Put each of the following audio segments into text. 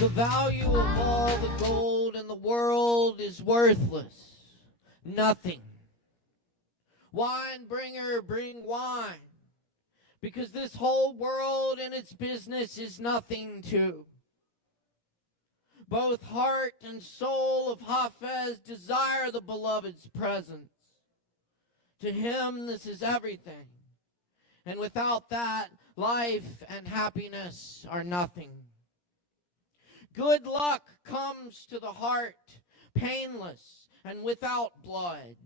The value of all the gold in the world is worthless. Nothing. Wine bringer, bring wine. Because this whole world and its business is nothing to. Both heart and soul of Hafez desire the beloved's presence. To him, this is everything. And without that, life and happiness are nothing. Good luck comes to the heart, painless and without blood.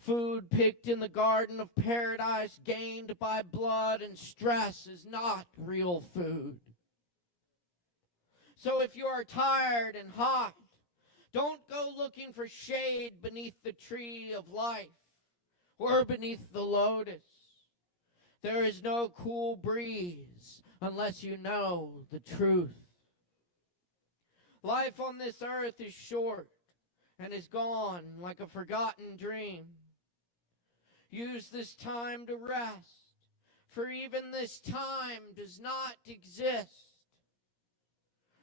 Food picked in the garden of paradise, gained by blood and stress, is not real food. So if you are tired and hot, don't go looking for shade beneath the tree of life or beneath the lotus. There is no cool breeze unless you know the truth. Life on this earth is short and is gone like a forgotten dream. Use this time to rest, for even this time does not exist.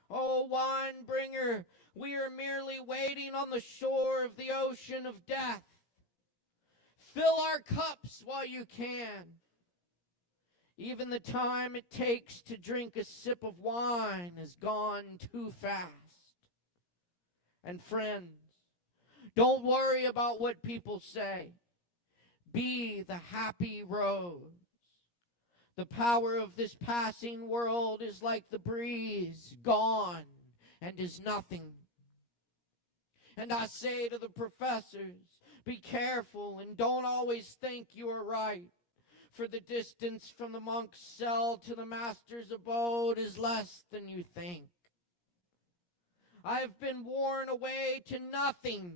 Oh, wine bringer, we are merely waiting on the shore of the ocean of death. Fill our cups while you can. Even the time it takes to drink a sip of wine has gone too fast. And friends, don't worry about what people say. Be the happy rose. The power of this passing world is like the breeze, gone and is nothing. And I say to the professors, be careful and don't always think you are right. For the distance from the monk's cell to the master's abode is less than you think. I have been worn away to nothing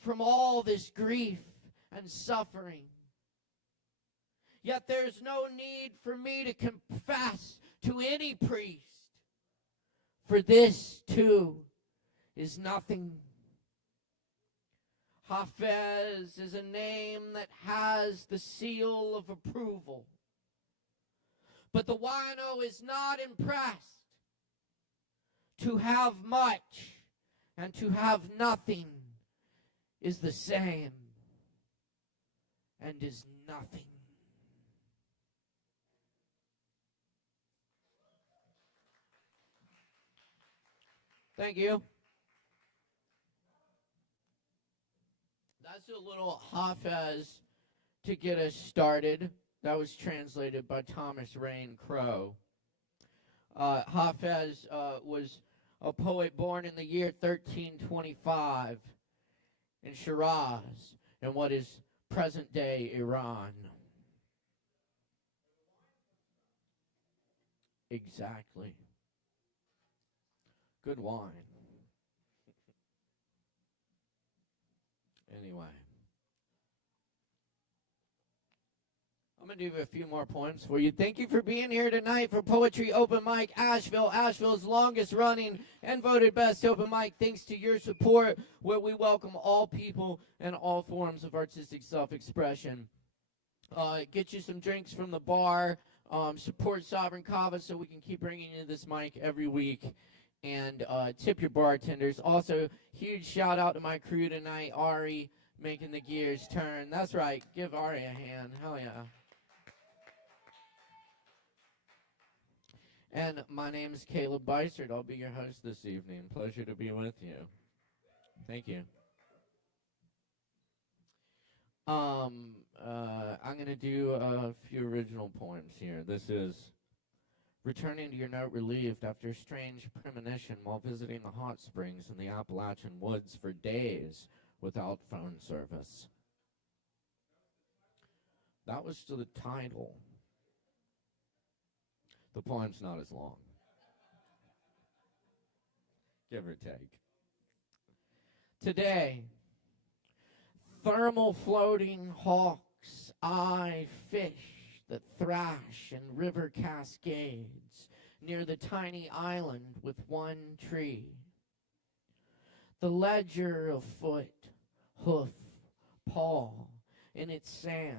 from all this grief and suffering. Yet there's no need for me to confess to any priest, for this too is nothing. Hafez is a name that has the seal of approval. But the wino is not impressed. To have much and to have nothing is the same and is nothing. Thank you. That's a little Hafez to get us started. That was translated by Thomas Rain Crow. Hafez was a poet born in the year 1325 in Shiraz, in what is present-day Iran. Exactly. Good wine. Anyway. I'm going to do a few more poems for you. Thank you for being here tonight for Poetry Open Mic Asheville, Asheville's longest running and voted best open mic. Thanks to your support, where we welcome all people and all forms of artistic self-expression. Get you some drinks from the bar. Support Sovereign Kava so we can keep bringing you this mic every week. And tip your bartenders. Also, huge shout out to my crew tonight, Ari, making the gears turn. That's right. Give Ari a hand. Hell yeah. And my name is Caleb Bysert. I'll be your host this evening. Pleasure to be with you. Thank you. I'm going to do a few original poems here. This is returning to your note relieved after a strange premonition while visiting the hot springs in the Appalachian woods for days without phone service. That was to the title. The poem's not as long. Give or take. Today, thermal floating hawks eye fish that thrash in river cascades near the tiny island with one tree. The ledger of foot, hoof, paw in its sand,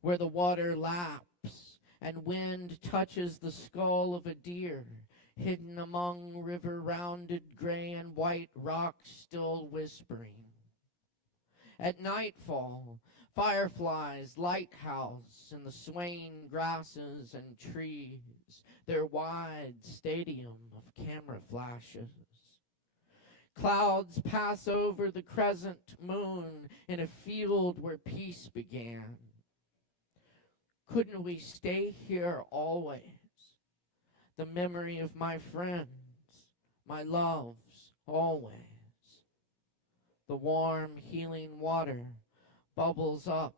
where the water laps and wind touches the skull of a deer hidden among river-rounded gray and white rocks still whispering. At nightfall, fireflies lighthouse in the swaying grasses and trees, their wide stadium of camera flashes. Clouds pass over the crescent moon in a field where peace began. Couldn't we stay here always? The memory of my friends, my loves, always. The warm, healing water bubbles up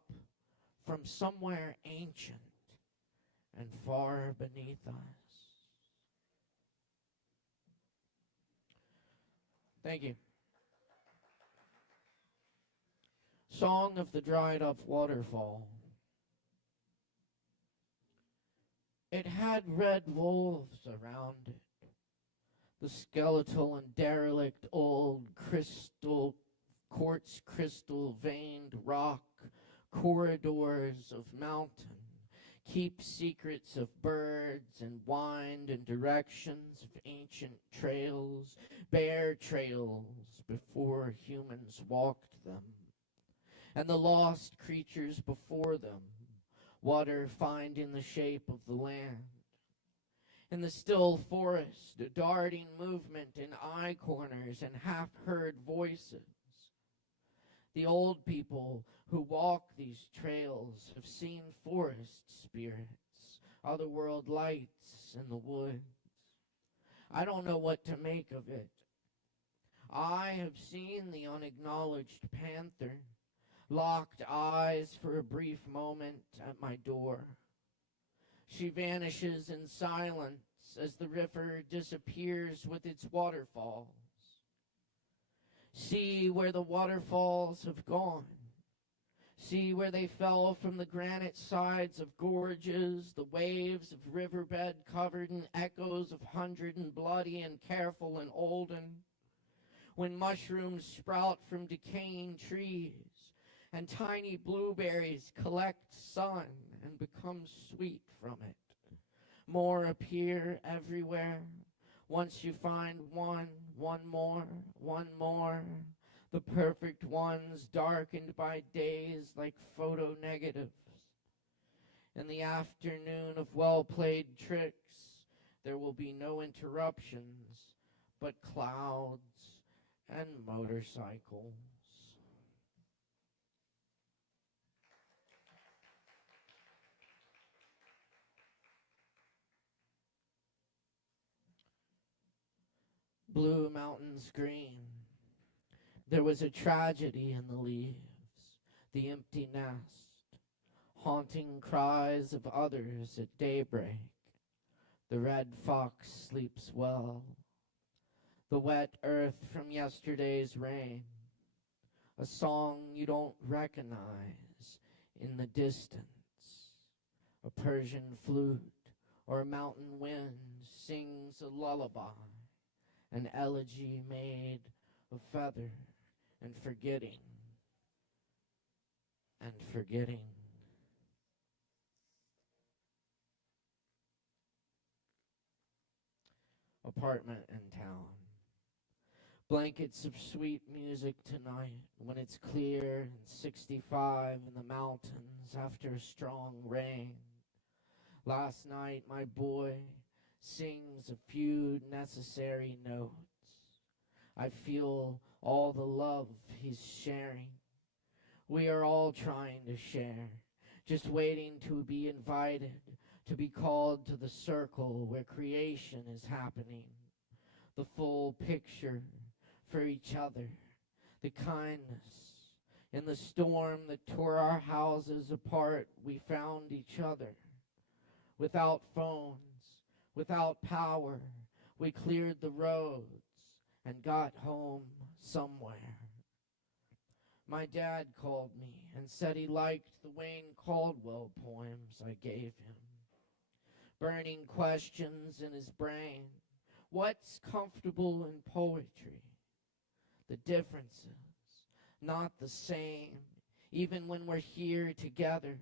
from somewhere ancient and far beneath us. Thank you. Song of the Dried Up Waterfall. It had red wolves around it, the skeletal and derelict old quartz crystal veined rock corridors of mountain keep secrets of birds and wind and directions of ancient trails, bare trails before humans walked them, and the lost creatures before them, water finding the shape of the land. In the still forest, a darting movement in eye corners and half-heard voices. The old people who walk these trails have seen forest spirits, otherworld lights in the woods. I don't know what to make of it. I have seen the unacknowledged panther, locked eyes for a brief moment at my door. She vanishes in silence as the river disappears with its waterfalls. See where the waterfalls have gone. See where they fell from the granite sides of gorges, the waves of riverbed covered in echoes of hundred and bloody and careful and olden. When mushrooms sprout from decaying trees, and tiny blueberries collect sun and become sweet from it. More appear everywhere. Once you find one more, the perfect ones darkened by days like photo negatives. In the afternoon of well-played tricks, there will be no interruptions, but clouds and motorcycles. Blue mountains green. There was a tragedy in the leaves, the empty nest, haunting cries of others at daybreak. The red fox sleeps well. The wet earth from yesterday's rain, a song you don't recognize in the distance. A Persian flute or a mountain wind sings a lullaby, an elegy made of feather and forgetting and forgetting. Apartment in town. Blankets of sweet music tonight when it's clear and 65 in the mountains after a strong rain. Last night my boy sings a few necessary notes. I feel all the love he's sharing. We are all trying to share, just waiting to be invited, to be called to the circle where creation is happening. The full picture for each other, the kindness. In the storm that tore our houses apart, we found each other. Without phones, without power, we cleared the roads and got home somewhere. My dad called me and said he liked the Wayne Caldwell poems I gave him. Burning questions in his brain. What's comfortable in poetry? The differences, not the same, even when we're here together,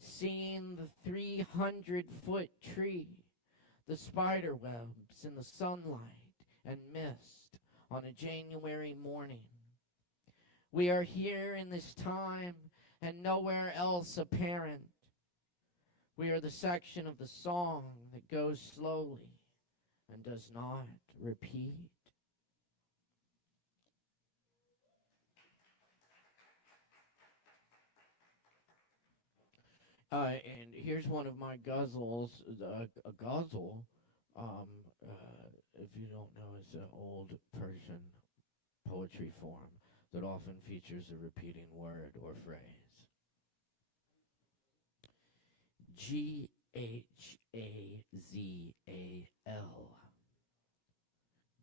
seeing the 300-foot tree, the spider webs in the sunlight and mist on a January morning. We are here in this time and nowhere else apparent. We are the section of the song that goes slowly and does not repeat. And here's one of my guzzles. A guzzle, if you don't know, is an old Persian poetry form that often features a repeating word or phrase. Ghazal.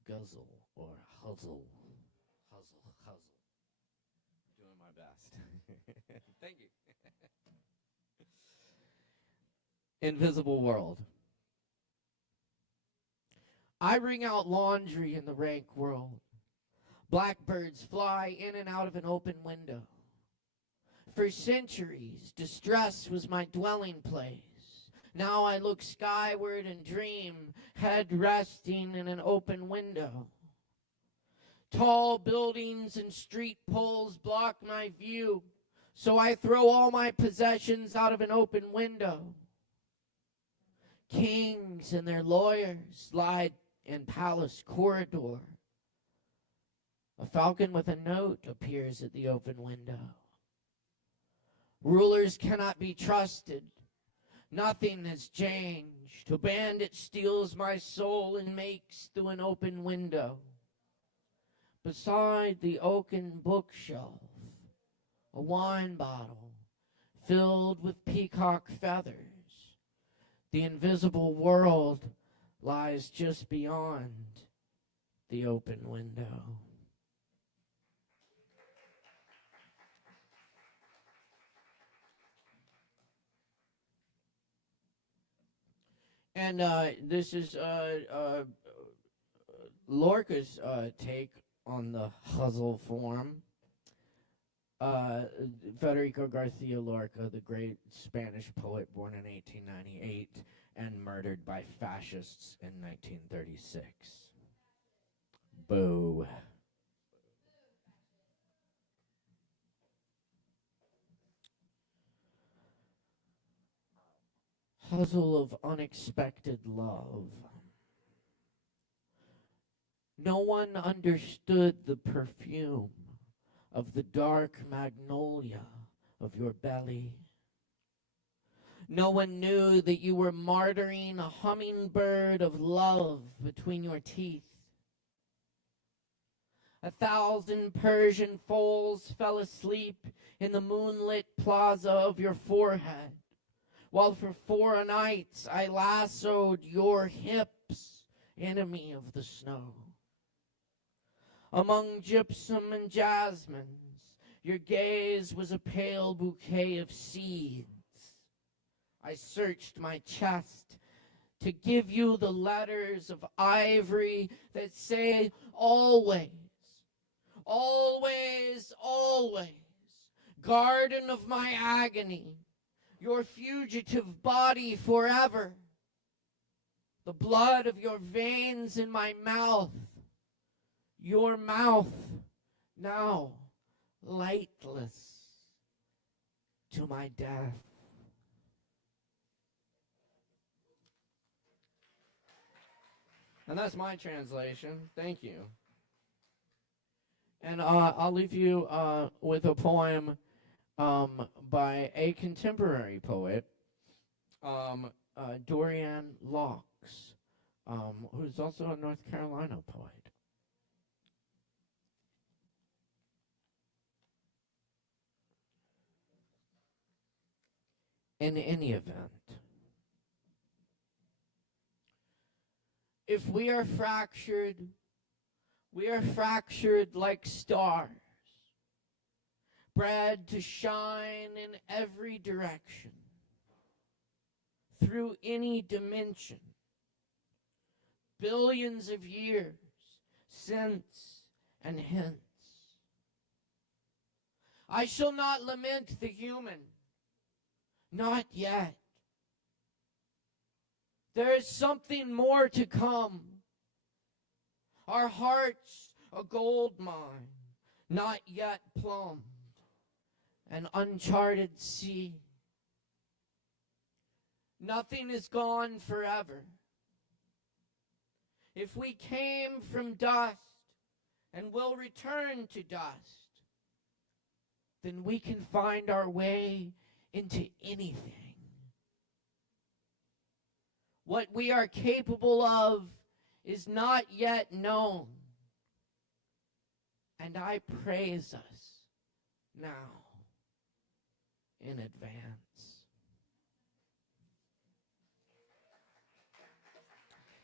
Guzzle or huzzle. Huzzle. Doing my best. Thank you. Invisible world. I wring out laundry in the rank world. Blackbirds fly in and out of an open window. For centuries, distress was my dwelling place. Now I look skyward and dream, head resting in an open window. Tall buildings and street poles block my view, so I throw all my possessions out of an open window. Kings and their lawyers slide in palace corridor. A falcon with a note appears at the open window. Rulers cannot be trusted. Nothing has changed. A bandit steals my soul and makes through an open window. Beside the oaken bookshelf, a wine bottle filled with peacock feathers. The invisible world lies just beyond the open window. And this is Lorca's take on the hustle form. Federico Garcia Lorca, the great Spanish poet born in 1898 and murdered by fascists in 1936. Boo. Hustle of unexpected love. No one understood the perfume of the dark magnolia of your belly. No one knew that you were martyring a hummingbird of love between your teeth. 1,000 Persian foals fell asleep in the moonlit plaza of your forehead, while for 4 nights I lassoed your hips, enemy of the snow. Among gypsum and jasmines, your gaze was a pale bouquet of seeds. I searched my chest to give you the letters of ivory that say always, always, always, garden of my agony, your fugitive body forever, the blood of your veins in my mouth, your mouth now lightless to my death. And that's my translation. Thank you. And I'll leave you with a poem by a contemporary poet, Dorian Locks, who's also a North Carolina poet. In any event, if we are fractured like stars, bred to shine in every direction, through any dimension, billions of years, since and hence. I shall not lament the human, not yet. There is something more to come. Our hearts a gold mine, not yet plumbed, an uncharted sea. Nothing is gone forever. If we came from dust and will return to dust, then we can find our way into anything. What we are capable of is not yet known. And I praise us now in advance.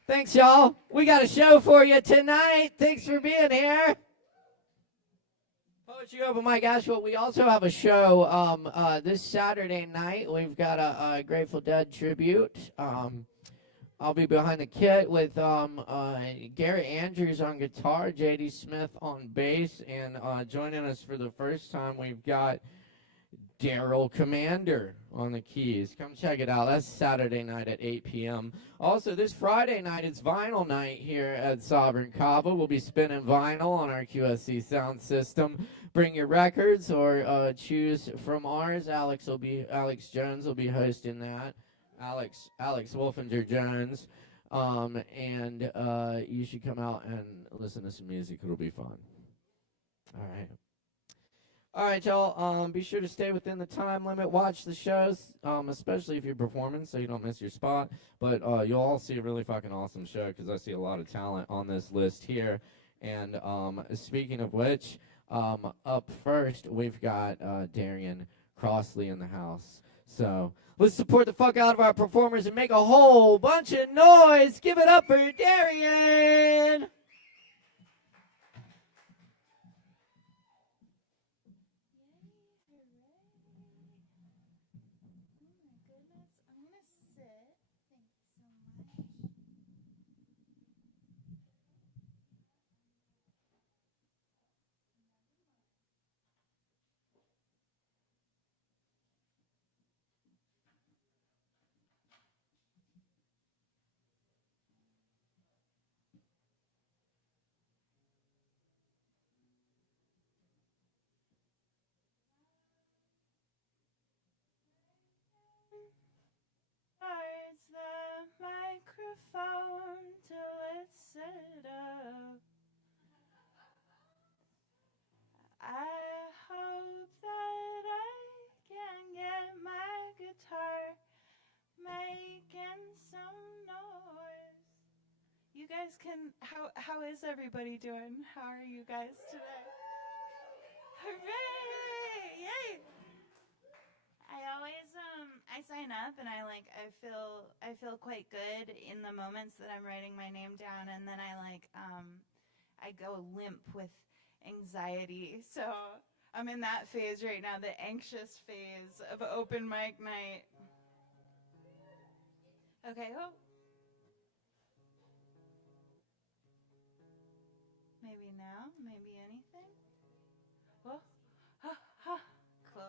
Thanks, y'all. We got a show for you tonight. Thanks for being here. Poetry Open Mic Asheville. We also have a show this Saturday night. We've got a Grateful Dead tribute. I'll be behind the kit with Gary Andrews on guitar, J.D. Smith on bass, and joining us for the first time, we've got Daryl Commander on the keys. Come check it out. That's Saturday night at 8 p.m. Also, this Friday night, it's vinyl night here at Sovereign Kava. We'll be spinning vinyl on our QSC sound system. Bring your records or choose from ours. Alex Jones will be hosting that. Alex Wolfinger Jones. And you should come out and listen to some music. It'll be fun. All right, y'all. Be sure to stay within the time limit. Watch the shows, especially if you're performing, so you don't miss your spot. But you'll all see a really fucking awesome show because I see a lot of talent on this list here. And speaking of which, up first, we've got Darian Crossley in the house. So let's support the fuck out of our performers and make a whole bunch of noise. Give it up for Darian. Microphone till it's set up. I hope that I can get my guitar making some noise. You guys can, how is everybody doing? How are you guys today? Hooray! Yay! I always I sign up and I feel quite good in the moments that I'm writing my name down, and then I go limp with anxiety. So I'm in that phase right now, the anxious phase of open mic night. Okay, oh. Maybe now, maybe anything. Oh, ha, ha, cool.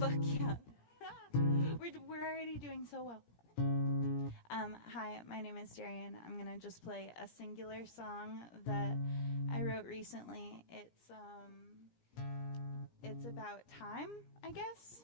Fuck yeah. We're already doing so well. Hi, my name is Darian. I'm gonna just play a singular song that I wrote recently. It's about time, I guess.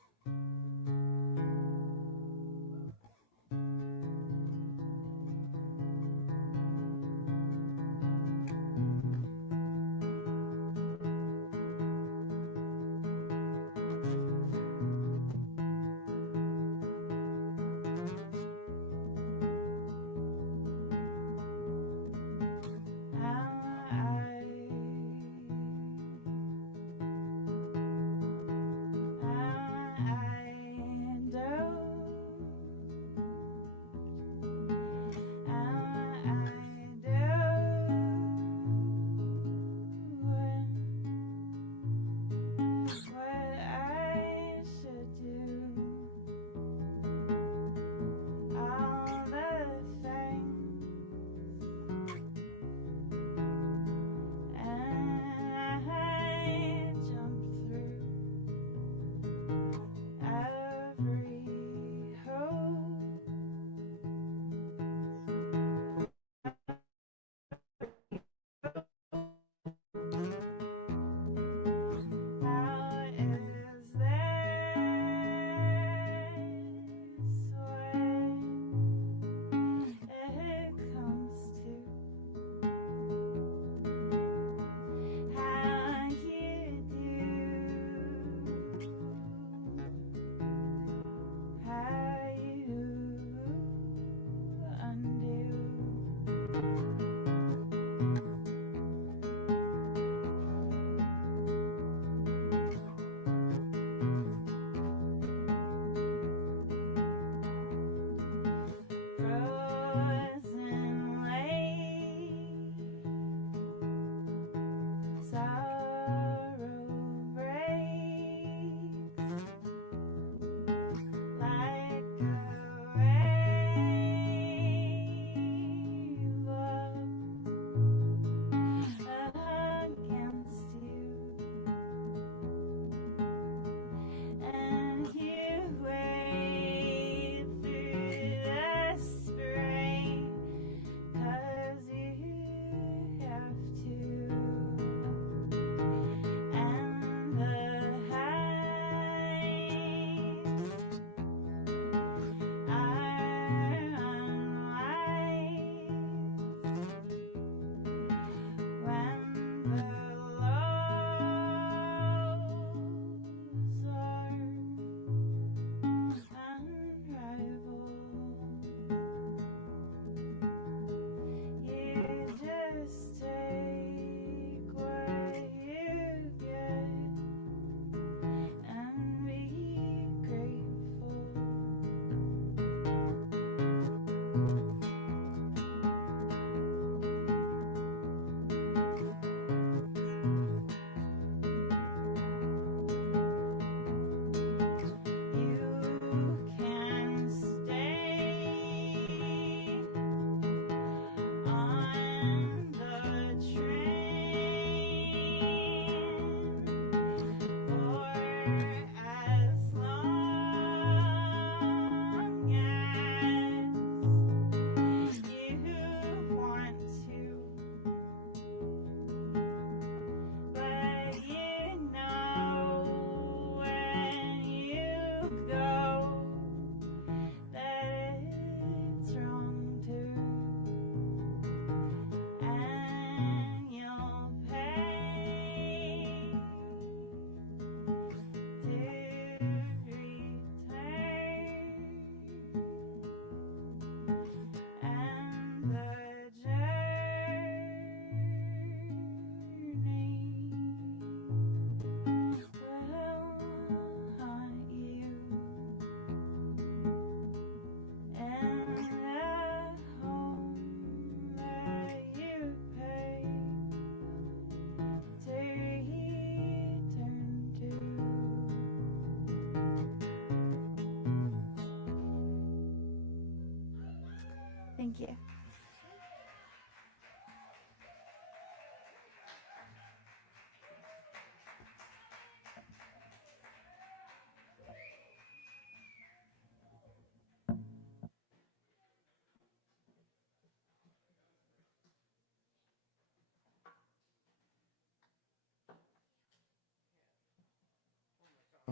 Thank you.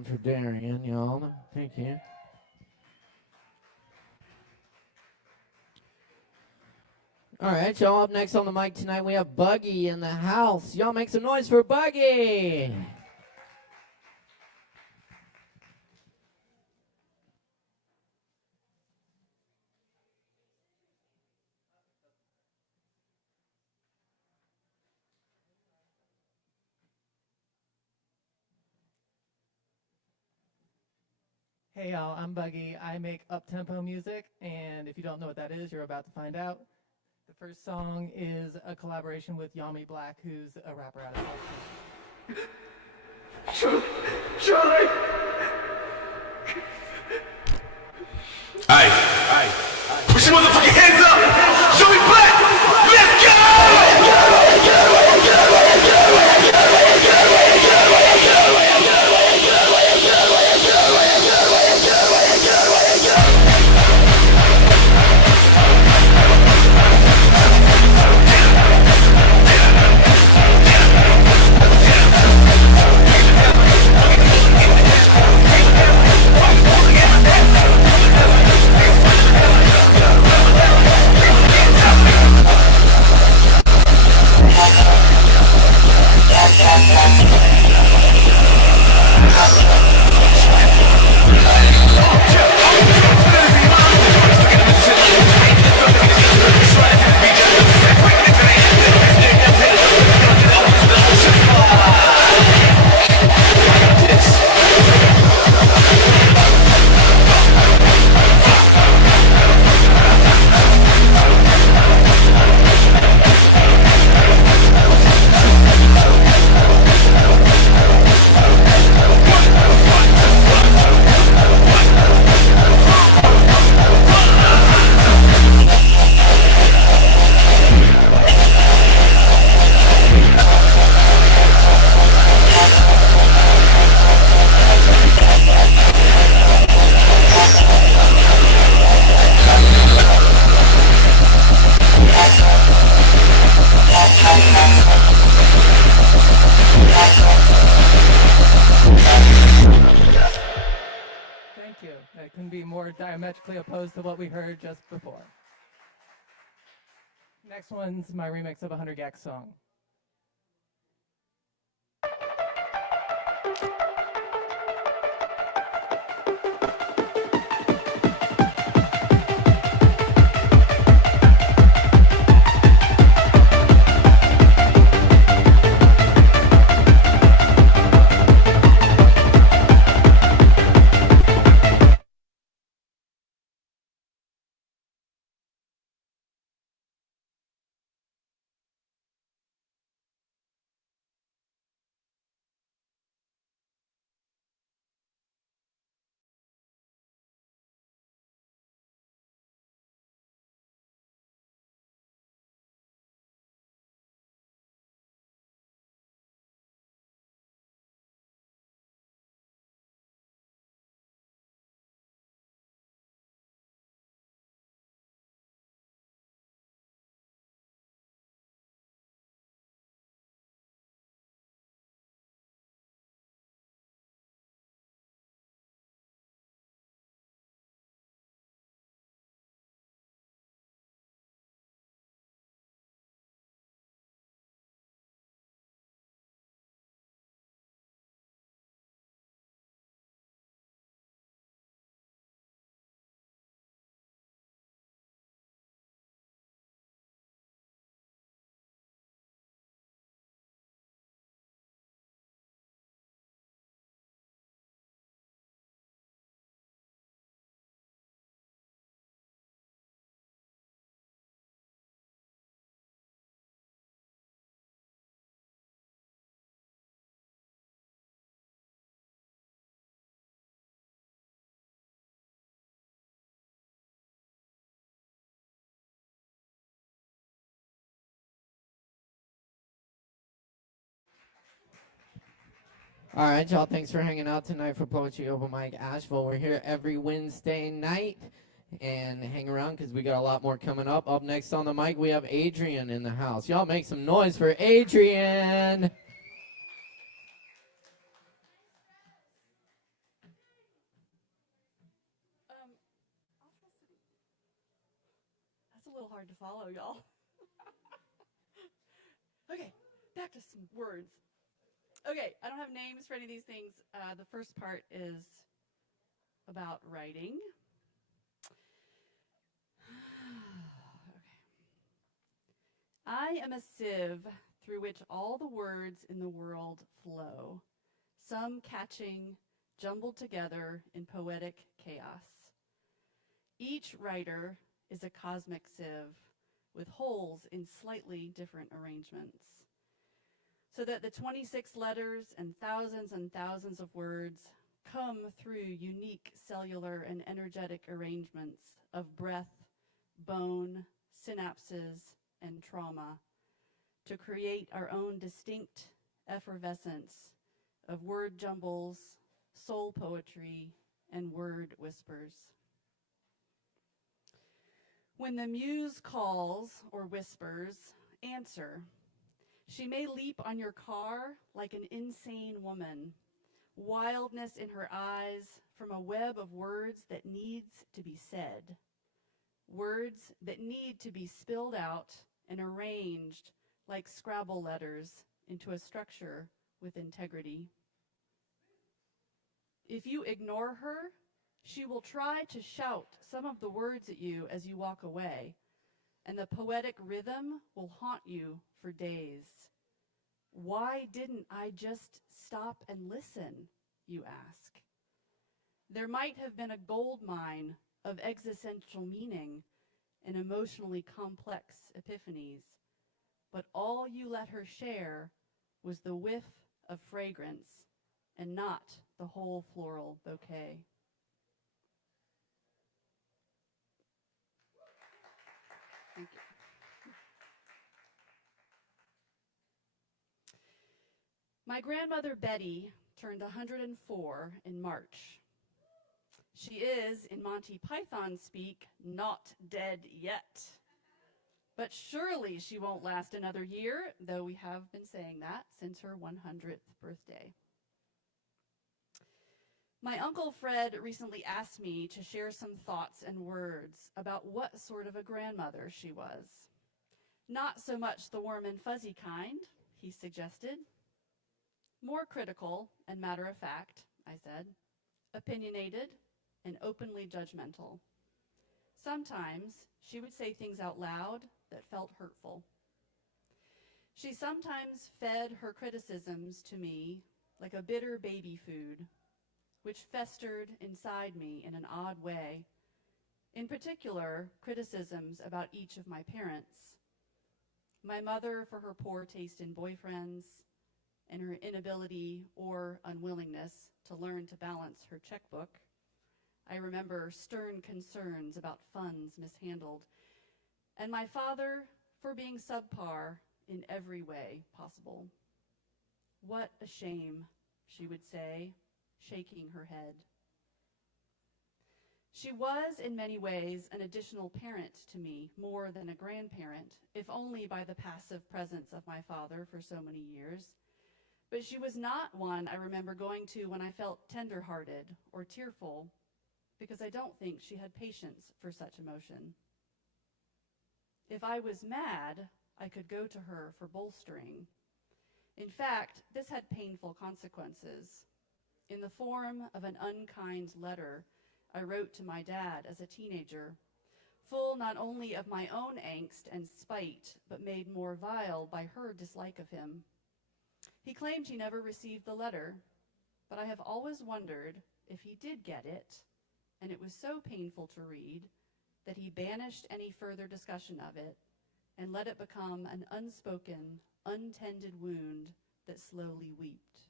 For Darian, y'all. Thank you. All right, y'all. Up next on the mic tonight, we have Buggy in the house. Y'all make some noise for Buggy. Hey y'all, I'm Buggy. I make up-tempo music, and if you don't know what that is, you're about to find out. The first song is a collaboration with Yami Black, who's a rapper out of Boston. Charlie! Hey! Put your motherfucking hands up! Show me black! Let's go! Thank you. That couldn't be more diametrically opposed to what we heard just before. Next one's my remix of a 100 Gex song. All right, y'all. Thanks for hanging out tonight for Poetry Open Mic Asheville. We're here every Wednesday night. And hang around because we got a lot more coming up. Up next on the mic, we have Adrian in the house. Y'all make some noise for Adrian. That's a little hard to follow, y'all. Okay, back to some words. Okay, I don't have names for any of these things. The first part is about writing. Okay. I am a sieve through which all the words in the world flow, some catching, jumbled together in poetic chaos. Each writer is a cosmic sieve with holes in slightly different arrangements, so that the 26 letters and thousands of words come through unique cellular and energetic arrangements of breath, bone, synapses, and trauma to create our own distinct effervescence of word jumbles, soul poetry, and word whispers. When the muse calls or whispers, answer. She may leap on your car like an insane woman, wildness in her eyes from a web of words that needs to be said, words that need to be spilled out and arranged like Scrabble letters into a structure with integrity. If you ignore her, she will try to shout some of the words at you as you walk away, and the poetic rhythm will haunt you for days. Why didn't I just stop and listen, you ask? There might have been a gold mine of existential meaning and emotionally complex epiphanies, but all you let her share was the whiff of fragrance and not the whole floral bouquet. Thank you. My grandmother Betty turned 104 in March. She is, in Monty Python speak, not dead yet. But surely she won't last another year, though we have been saying that since her 100th birthday. My Uncle Fred recently asked me to share some thoughts and words about what sort of a grandmother she was. Not so much the warm and fuzzy kind, he suggested. More critical and matter of fact, I said. Opinionated and openly judgmental. Sometimes she would say things out loud that felt hurtful. She sometimes fed her criticisms to me like a bitter baby food, which festered inside me in an odd way. In particular, criticisms about each of my parents. My mother for her poor taste in boyfriends and her inability or unwillingness to learn to balance her checkbook. I remember stern concerns about funds mishandled. And my father for being subpar in every way possible. What a shame, she would say, shaking her head. She was, in many ways, an additional parent to me, more than a grandparent, if only by the passive presence of my father for so many years. But she was not one I remember going to when I felt tender-hearted or tearful, because I don't think she had patience for such emotion. If I was mad, I could go to her for bolstering. In fact, this had painful consequences. In the form of an unkind letter I wrote to my dad as a teenager, full not only of my own angst and spite, but made more vile by her dislike of him. He claimed he never received the letter, but I have always wondered if he did get it, and it was so painful to read that he banished any further discussion of it and let it become an unspoken, untended wound that slowly wept.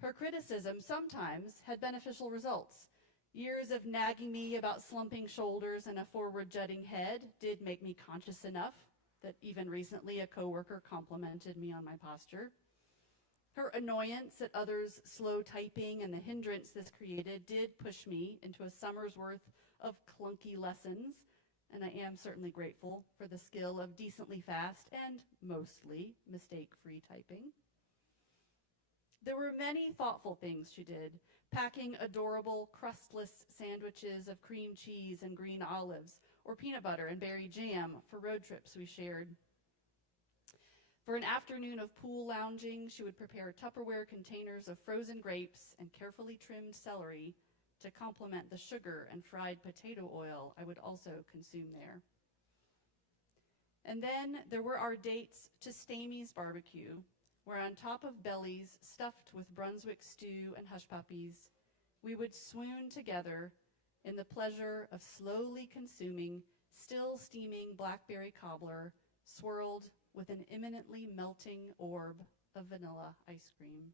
Her criticism sometimes had beneficial results. Years of nagging me about slumping shoulders and a forward-jutting head did make me conscious enough that even recently a coworker complimented me on my posture. Her annoyance at others' slow typing and the hindrance this created did push me into a summer's worth of clunky lessons, and I am certainly grateful for the skill of decently fast and mostly mistake-free typing. There were many thoughtful things she did, packing adorable crustless sandwiches of cream cheese and green olives, or peanut butter and berry jam for road trips we shared. For an afternoon of pool lounging, she would prepare Tupperware containers of frozen grapes and carefully trimmed celery to complement the sugar and fried potato oil I would also consume there. And then there were our dates to Stamey's barbecue, where on top of bellies stuffed with Brunswick stew and hush puppies, we would swoon together in the pleasure of slowly consuming still steaming blackberry cobbler swirled with an imminently melting orb of vanilla ice cream.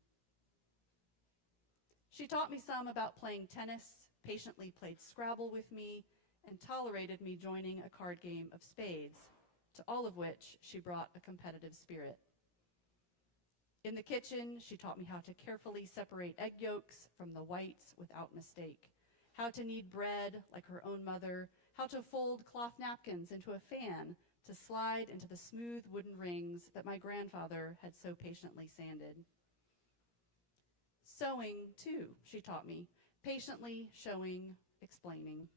She taught me some about playing tennis, patiently played Scrabble with me, and tolerated me joining a card game of spades, to all of which she brought a competitive spirit. In the kitchen, she taught me how to carefully separate egg yolks from the whites without mistake, how to knead bread like her own mother, how to fold cloth napkins into a fan to slide into the smooth wooden rings that my grandfather had so patiently sanded. Sewing, too, she taught me, patiently showing, explaining,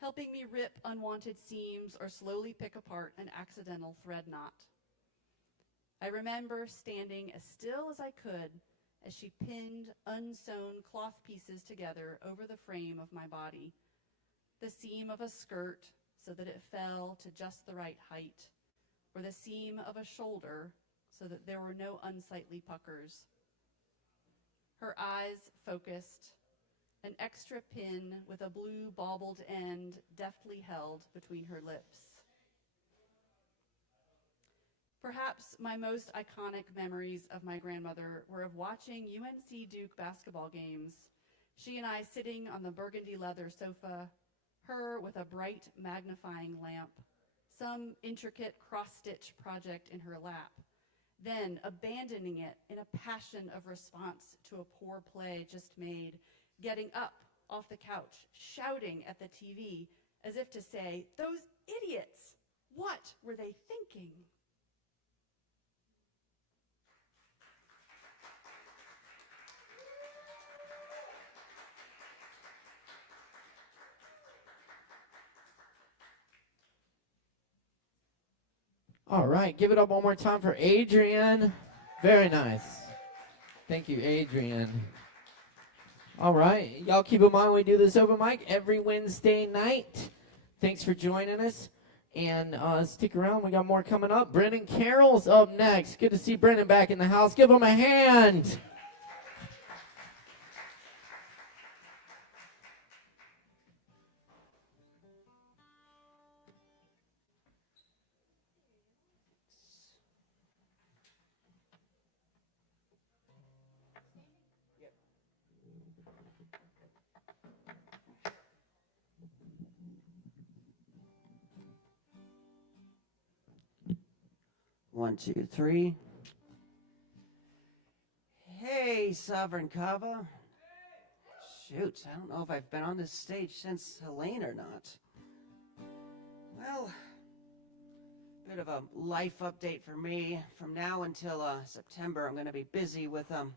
helping me rip unwanted seams or slowly pick apart an accidental thread knot. I remember standing as still as I could as she pinned unsewn cloth pieces together over the frame of my body, the seam of a skirt so that it fell to just the right height, or the seam of a shoulder so that there were no unsightly puckers. Her eyes focused, an extra pin with a blue baubled end deftly held between her lips. Perhaps my most iconic memories of my grandmother were of watching UNC Duke basketball games, she and I sitting on the burgundy leather sofa, her with a bright magnifying lamp, some intricate cross-stitch project in her lap, then abandoning it in a passion of response to a poor play just made, getting up off the couch, shouting at the TV as if to say, "Those idiots! What were they thinking?" All right, give it up one more time for Adrian. Very nice. Thank you, Adrian. All right, y'all keep in mind we do this open mic every Wednesday night. Thanks for joining us. And stick around, we got more coming up. Brendan Carroll's up next. Good to see Brendan back in the house. Give him a hand. One, two, three. Hey, Sovereign Kava. Shoot, I don't know if I've been on this stage since Helene or not. Well, bit of a life update for me. From now until September, I'm going to be busy with an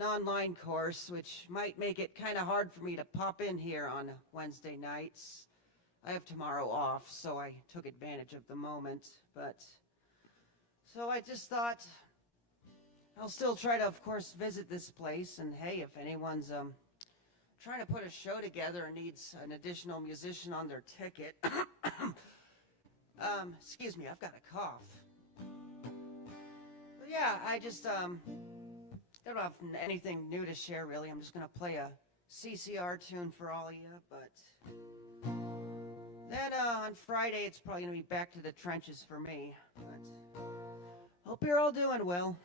online course, which might make it kind of hard for me to pop in here on Wednesday nights. I have tomorrow off, so I took advantage of the moment, So I just thought I'll still try to, of course, visit this place. And hey, if anyone's trying to put a show together and needs an additional musician on their ticket, excuse me, I've got a cough. But yeah, I just don't have anything new to share, really. I'm just going to play a CCR tune for all of you. But then on Friday, it's probably going to be back to the trenches for me. But hope you're all doing well.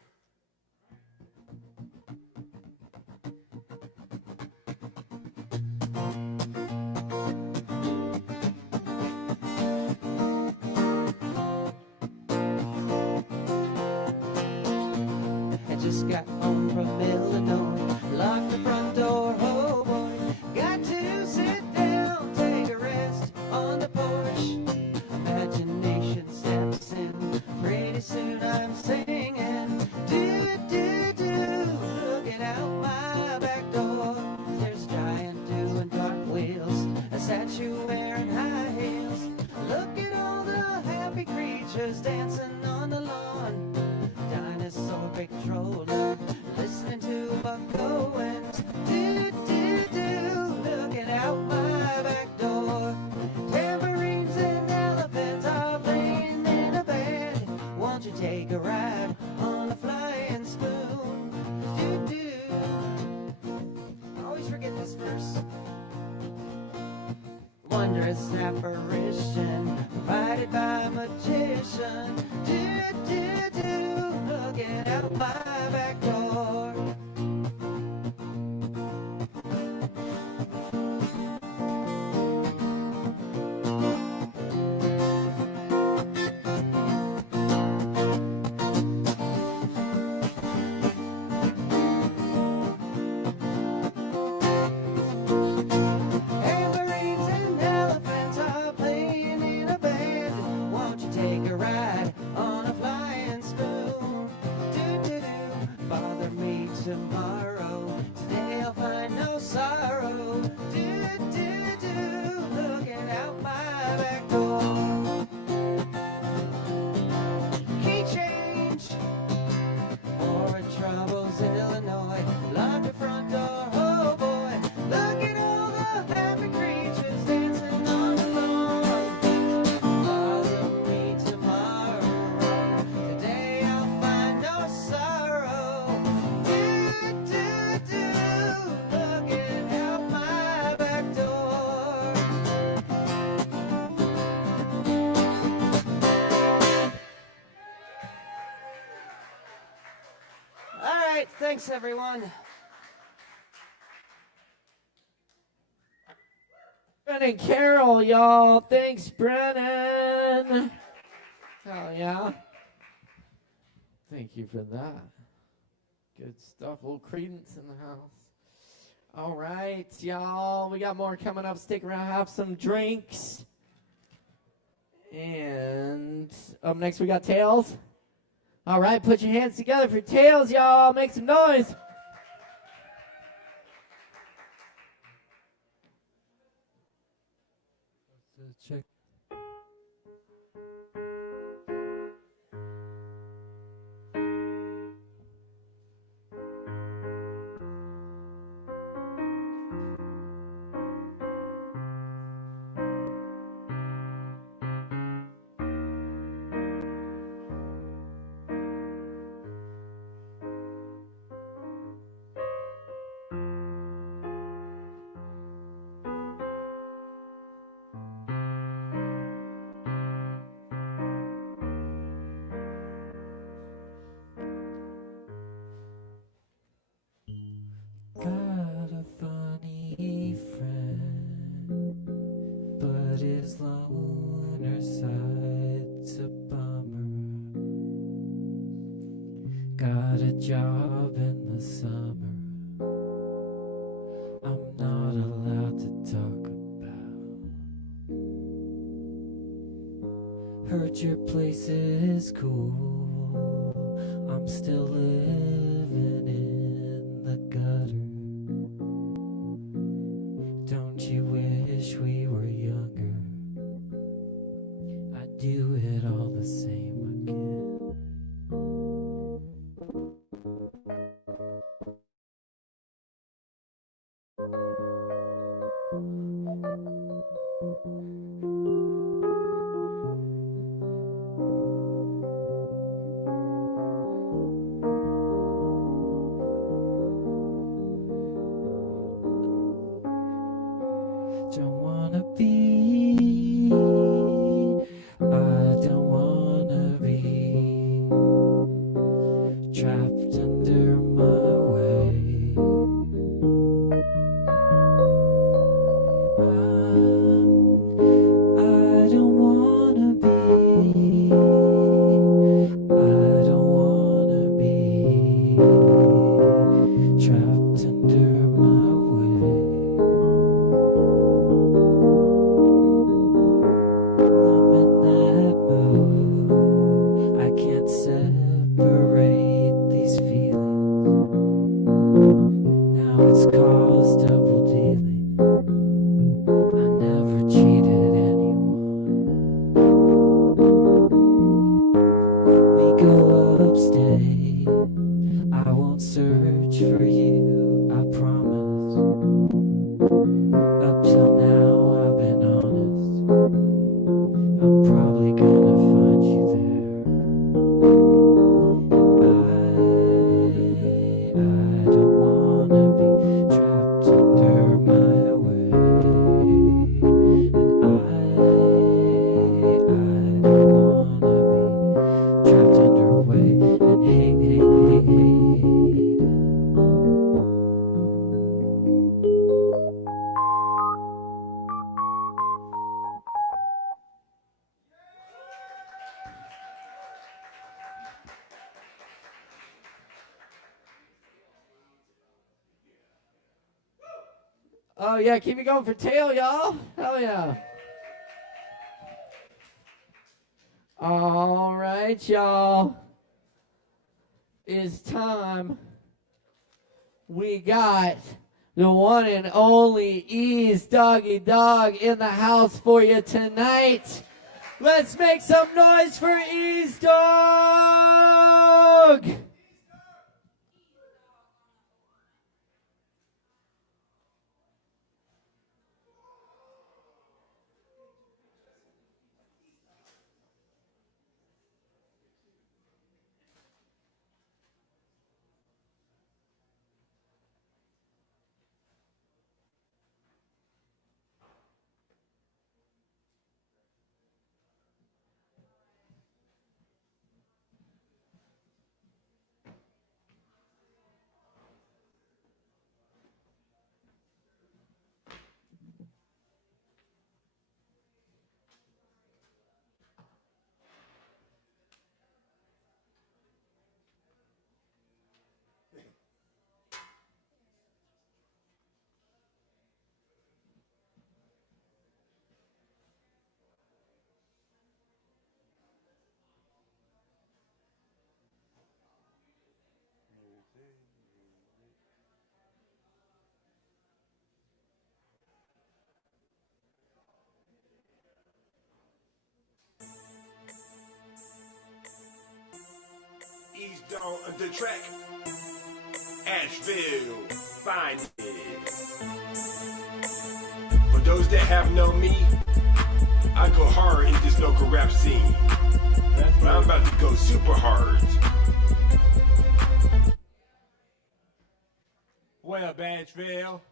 just got home from Illinois. Locked the front door, oh boy. Got to sit down, take a rest on the porch. Imagination steps in. Pretty soon I'm singing. Do, do, do. Looking out my back door. There's a giant doing cartwheels. A statue wearing high heels. Look at all the happy creatures dancing on the lawn. Dinosaur controller, listening to Buck Owens. Do, do, do, looking out my back door. Tambourines and elephants are playing in a band. Won't you take a ride on a flying spoon? Do, do. I always forget this verse. Wondrous apparition provided by a magician. Do, do, do, looking out my back door. Tambourines and elephants are playing in a band. Won't you take a ride on a flying spoon? Do, do, do, bother me tomorrow. Today I'll find no sorrow. Do, do, do, looking out my back door. Key change for troubles, Illinois. Lock the front door, oh boy. Look at all the happy creatures dancing on the lawn. Bother me tomorrow. Today I'll find no sorrow. Do, do, do, looking out my back door. All right, thanks everyone. Brennan Carroll, y'all. Thanks, Brennan. Hell yeah. Thank you for that. Good stuff. A little Credence in the house. All right, y'all. We got more coming up. Stick around, have some drinks. And up next, we got Tails. All right, put your hands together for Tails, y'all. Make some noise. Check. Got a funny friend, but his loner side's a bummer. Got a job in the summer I'm not allowed to talk about. Heard your place is cool, I'm still living in the gutter. Don't you wish we were younger? I'd do it all the same again. Don't wanna be, I don't wanna I'm in that mood. I can't separate these feelings. Now it's caused double dealing. I never cheated anyone. When we go upstate, I won't search for you, I promise. Up till now I've been honest. I'm probably gonna find you there. I don't wanna be trapped under my way. And I don't wanna be trapped underway and hate. Oh, yeah, keep it going for tail, y'all. Hell yeah. All right, y'all. It's time. We got the one and only Ease Doggy Dog in the house for you tonight. Let's make some noise for Ease Dog! East on the track. Asheville, find it. For those that have known me, I go hard in this local rap scene. But I'm about to go super hard. What up, Asheville?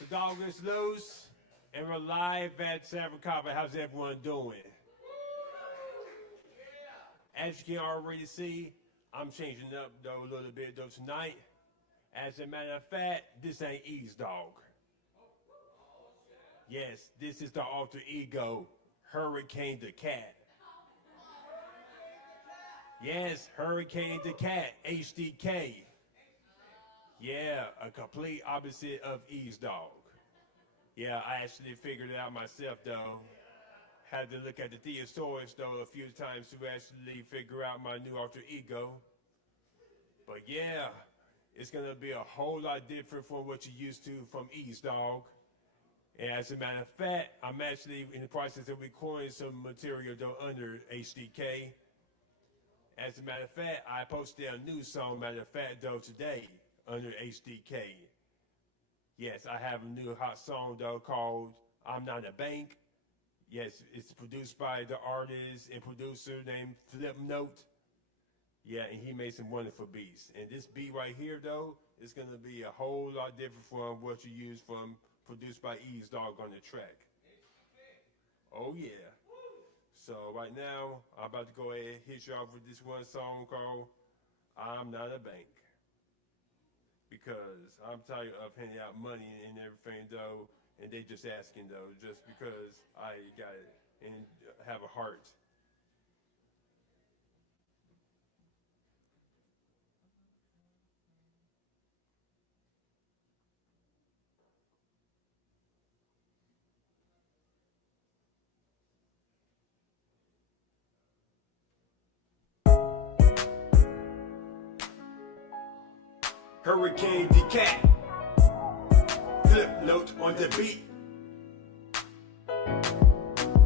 The dog is loose, and we're live at Kava. How's everyone doing? As you can already see, I'm changing up though a little bit though tonight. As a matter of fact, this ain't Ease Dog. Yes, this is the alter ego, Hurricane the Cat. Yes, Hurricane the Cat, HDK. Yeah, a complete opposite of Ease Dog. Yeah, I actually figured it out myself though. Had to look at the thesaurus though a few times to actually figure out my new alter ego. But yeah, it's gonna be a whole lot different from what you're used to from Ease Dog. And as a matter of fact, I'm actually in the process of recording some material though under HDK. As a matter of fact, I posted a new song, matter of fact though, today under HDK. Yes, I have a new hot song though called I'm Not a Bank. Yes, it's produced by the artist and producer named Flipnote. Yeah, and he made some wonderful beats. And this beat right here, though, is going to be a whole lot different from what you use from produced by Ease Dog on the track. Oh, yeah. So right now, I'm about to go ahead and hit you off with this one song called I'm Not a Bank. Because I'm tired of handing out money and everything, though. And they just asking though, just because I got it and have a heart. Hurricane the cat. Flip note on the beat.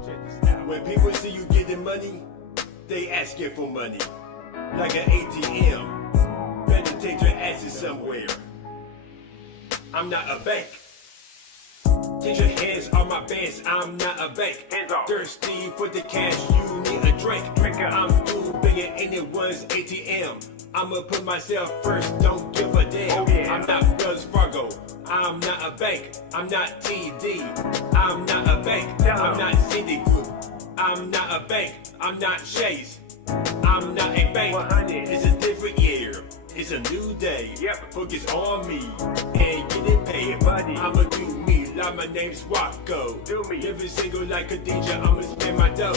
Check this out. When people see you getting money, they asking for money. Like an ATM. Better take your asses somewhere. I'm not a bank. Get your hands on my bands, I'm not a bank. Hands off. Thirsty for the cash, you need a drink. I'm through bigger anyone's ATM. I'ma put myself first, don't give a damn. Oh, yeah. I'm not Wells Fargo, I'm not a bank. I'm not TD, I'm not a bank. I'm not Citigroup, I'm not a bank. I'm not Chase, I'm not a bank. 100. It's a different year, it's a new day. Yep. Focus on me and getting paid. Money. I'ma do me like my name's Rocco. Do me. Living single like Khadija, I'ma spend my dough.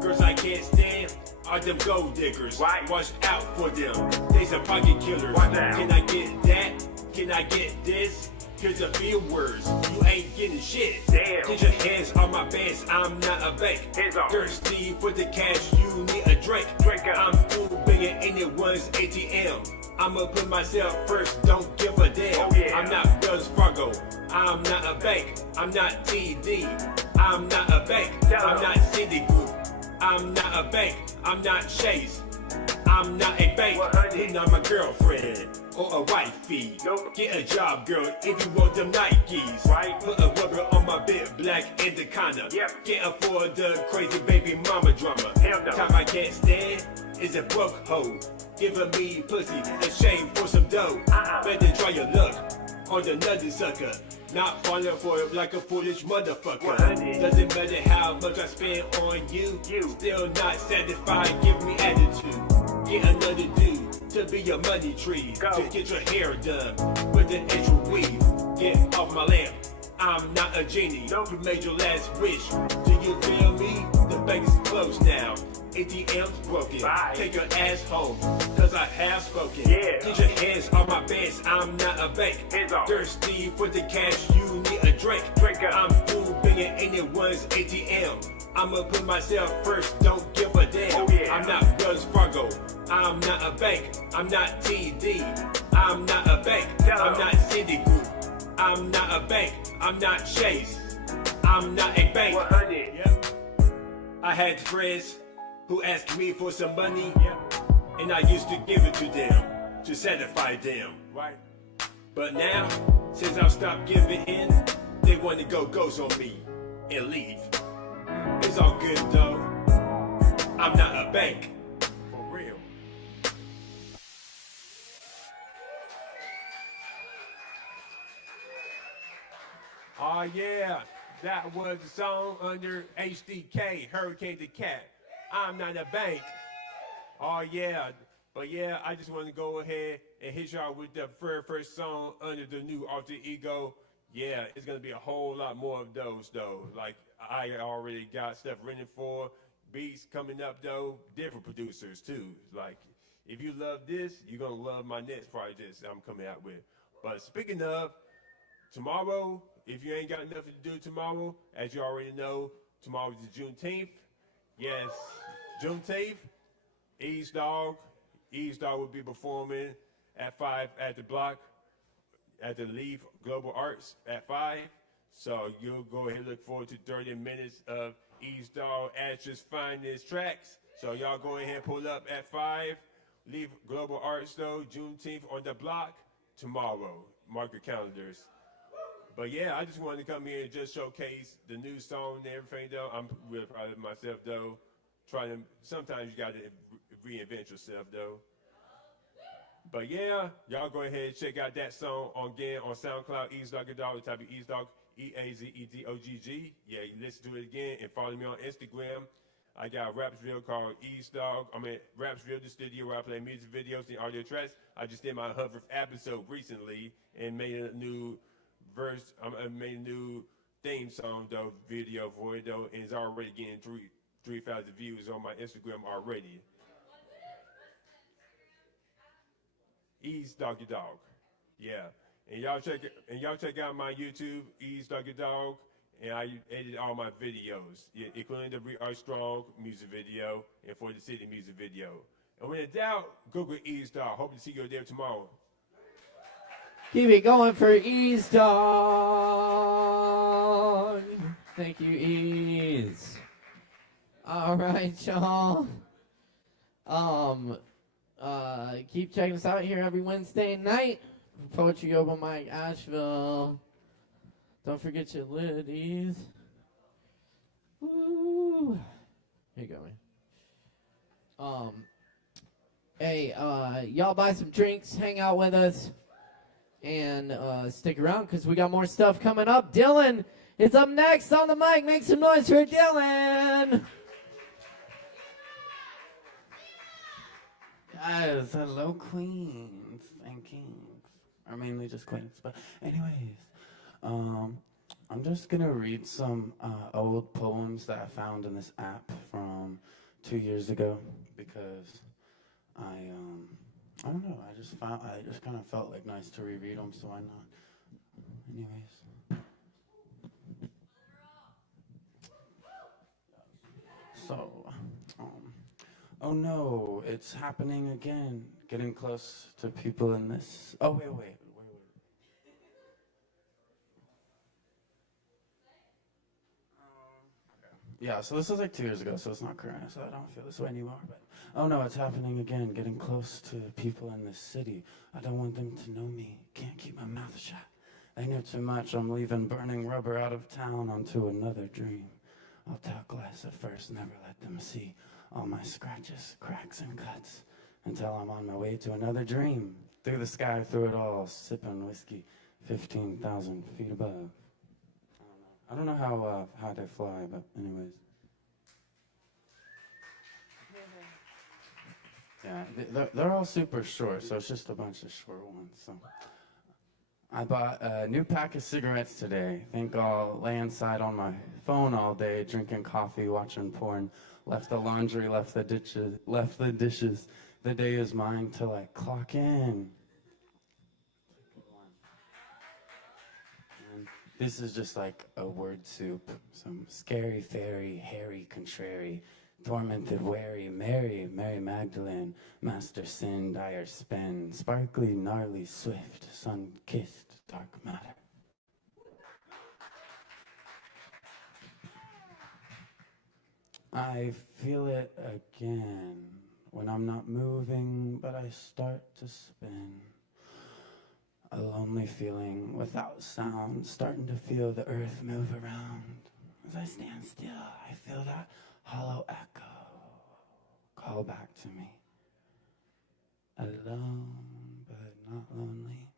Girls I can't stand are them gold diggers. Right. Watch out for them, they some pocket killers. Watch out. Can I get that? Can I get this? Here's a few words, you ain't getting shit. Damn. Get your hands on my bands, I'm not a bank. Hands off. Thirsty for the cash, you need a drink. Drink up. I'm through bigger anyone's ATM. I'ma put myself first, don't give a damn. Oh, yeah. I'm not Wells Fargo, I'm not a bank. I'm not TD, I'm not a bank. I'm not Citigroup, I'm not a bank. I'm not Chase, I'm not a bank. 100. You're not my girlfriend or a wifey. Nope. Get a job, girl, if you want them Nikes. Right. Put a rubber on my big black Anaconda. Yep. Can't afford the crazy baby mama drama. Hell no. Time I can't stand is a broke hoe. Giving me pussy, a shame for some dough. Better try your luck on the nutty sucker. Not falling for it like a foolish motherfucker. 100. Doesn't matter how much I spend on you. Still not satisfied, give me attitude. Get another dude to be your money tree. Go. To get your hair done with an extra weave. Get off my lamp, I'm not a genie. Nope. You made your last wish. Do you feel me? The bank is closed now. ATM's broken. Bye. Take your ass home, cause I have spoken. Yeah. Get your hands on my bands, I'm not a bank. Hands off. Thirsty for the cash, you need a drink. Drink up. I'm through bigger anyone's ATM. I'ma put myself first, don't give a damn. Oh, yeah. I'm not Wells Fargo, I'm not a bank. I'm not TD, I'm not a bank. I'm not Citigroup, I'm not a bank. I'm not Chase, I'm not a bank. 100. Yep. I had friends who asked me for some money, Yep. and I used to give it to them to satisfy them. Right. But now, since I've stopped giving in, they want to go ghost on me and leave. It's all good though. I'm not a bank. For real. Oh yeah, that was the song under HDK, Hurricane the Cat. I'm not a bank. Oh yeah, but yeah, I just want to go ahead and hit y'all with the very first song under the new alter ego. Yeah, it's gonna be a whole lot more of those though. Like I already got stuff written for, beats coming up though, different producers too. Like if you love this, you're gonna love my next projects I'm coming out with. But speaking of, tomorrow, if you ain't got nothing to do tomorrow, as you already know, tomorrow is the Juneteenth. Yes, Juneteenth. East Dog will be performing at 5 at the block at the Leaf Global Arts at 5. So you'll go ahead and look forward to 30 minutes of East Dog Ash's finest tracks. So y'all go ahead and pull up at 5. Leaf Global Arts though, Juneteenth on the block tomorrow. Mark your calendars. But yeah, I just wanted to come here and just showcase the new song and everything though. I'm really proud of myself though. Sometimes you gotta reinvent yourself though. But yeah, y'all go ahead and check out that song again on SoundCloud, Eazdog Dog, type of Eazdog, Eazedogg. Yeah, you listen to it again and follow me on Instagram. I got Rapsville called Eazdog. Rapsville, the studio where I play music videos and audio tracks. I just did my 100th episode recently and made a new verse. I made a new theme song though, video for it though, and it's already getting 3,000 views on my Instagram already. Eazdog Dog. Yeah. And y'all check out my YouTube, Eazdog Dog, and I edit all my videos, including the We Are Strong music video and For the City music video. And when in doubt, Google Eazdog. Hope to see you there tomorrow. Keep it going for Ease Dog. Thank you, Ease. All right, y'all. Keep checking us out here every Wednesday night for Poetry Open Mic Asheville. Don't forget your liddies. Woo. Here you go, man. Hey, y'all buy some drinks, hang out with us, and stick around because we got more stuff coming up. Dylan is up next on the mic. Make some noise for Dylan. Guys, hello, queens and kings. Or mainly just queens, but anyways, I'm just gonna read some old poems that I found in this app from 2 years ago because I don't know, I just kind of felt like nice to reread them, so why not? Anyways. So, oh no, it's happening again. Getting close to people in this. Oh, wait. Yeah, so this was like 2 years ago, so it's not current, so I don't feel this way anymore. But oh no, it's happening again. Getting close to people in this city. I don't want them to know me. Can't keep my mouth shut. They know too much. I'm leaving burning rubber out of town onto another dream. I'll talk less at first, never let them see all my scratches, cracks, and cuts until I'm on my way to another dream. Through the sky, through it all, sipping whiskey 15,000 feet above. I don't know how they fly, but anyways. Yeah, they're all super short, so it's just a bunch of short ones. So I bought a new pack of cigarettes today. Think I'll lay inside on my phone all day, drinking coffee, watching porn. Left the laundry, left the dishes. The day is mine till I clock in. And this is just like a word soup. Some scary, fairy, hairy, contrary, tormented, wary, Mary, Mary Magdalene, master sin, dire spin, sparkly, gnarly, swift, sun-kissed, dark matter. I feel it again when I'm not moving, but I start to spin. A lonely feeling without sound, starting to feel the earth move around. As I stand still, I feel that hollow echo call back to me. Alone, but not lonely.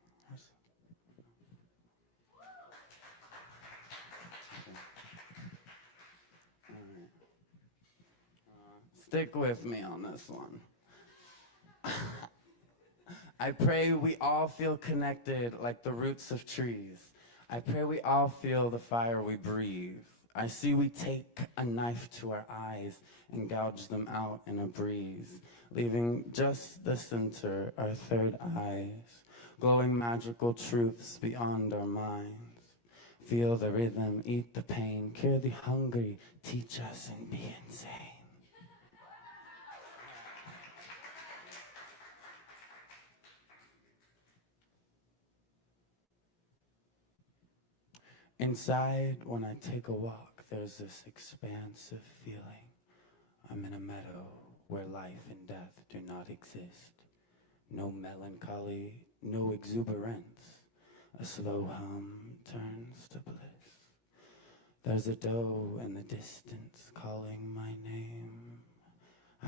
Stick with me on this one. I pray we all feel connected like the roots of trees. I pray we all feel the fire we breathe. I see we take a knife to our eyes and gouge them out in a breeze, leaving just the center, our third eyes, glowing magical truths beyond our minds. Feel the rhythm, eat the pain, cure the hungry, teach us and be insane. Inside, when I take a walk, there's this expansive feeling. I'm in a meadow where life and death do not exist. No melancholy, no exuberance. A slow hum turns to bliss. There's a doe in the distance calling my name.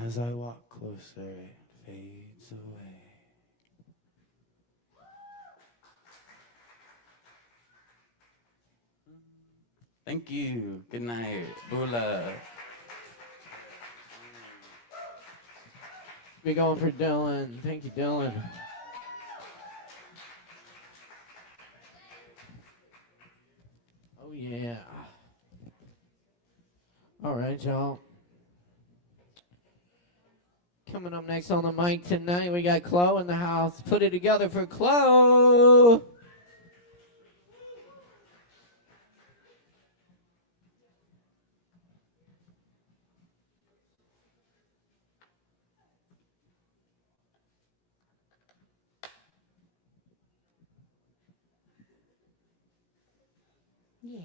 As I walk closer, it fades away. Thank you. Good night. Bula. Be going for Dylan. Thank you, Dylan. Oh, yeah. All right, y'all. Coming up next on the mic tonight, we got Chloe in the house. Put it together for Chloe. Yeah.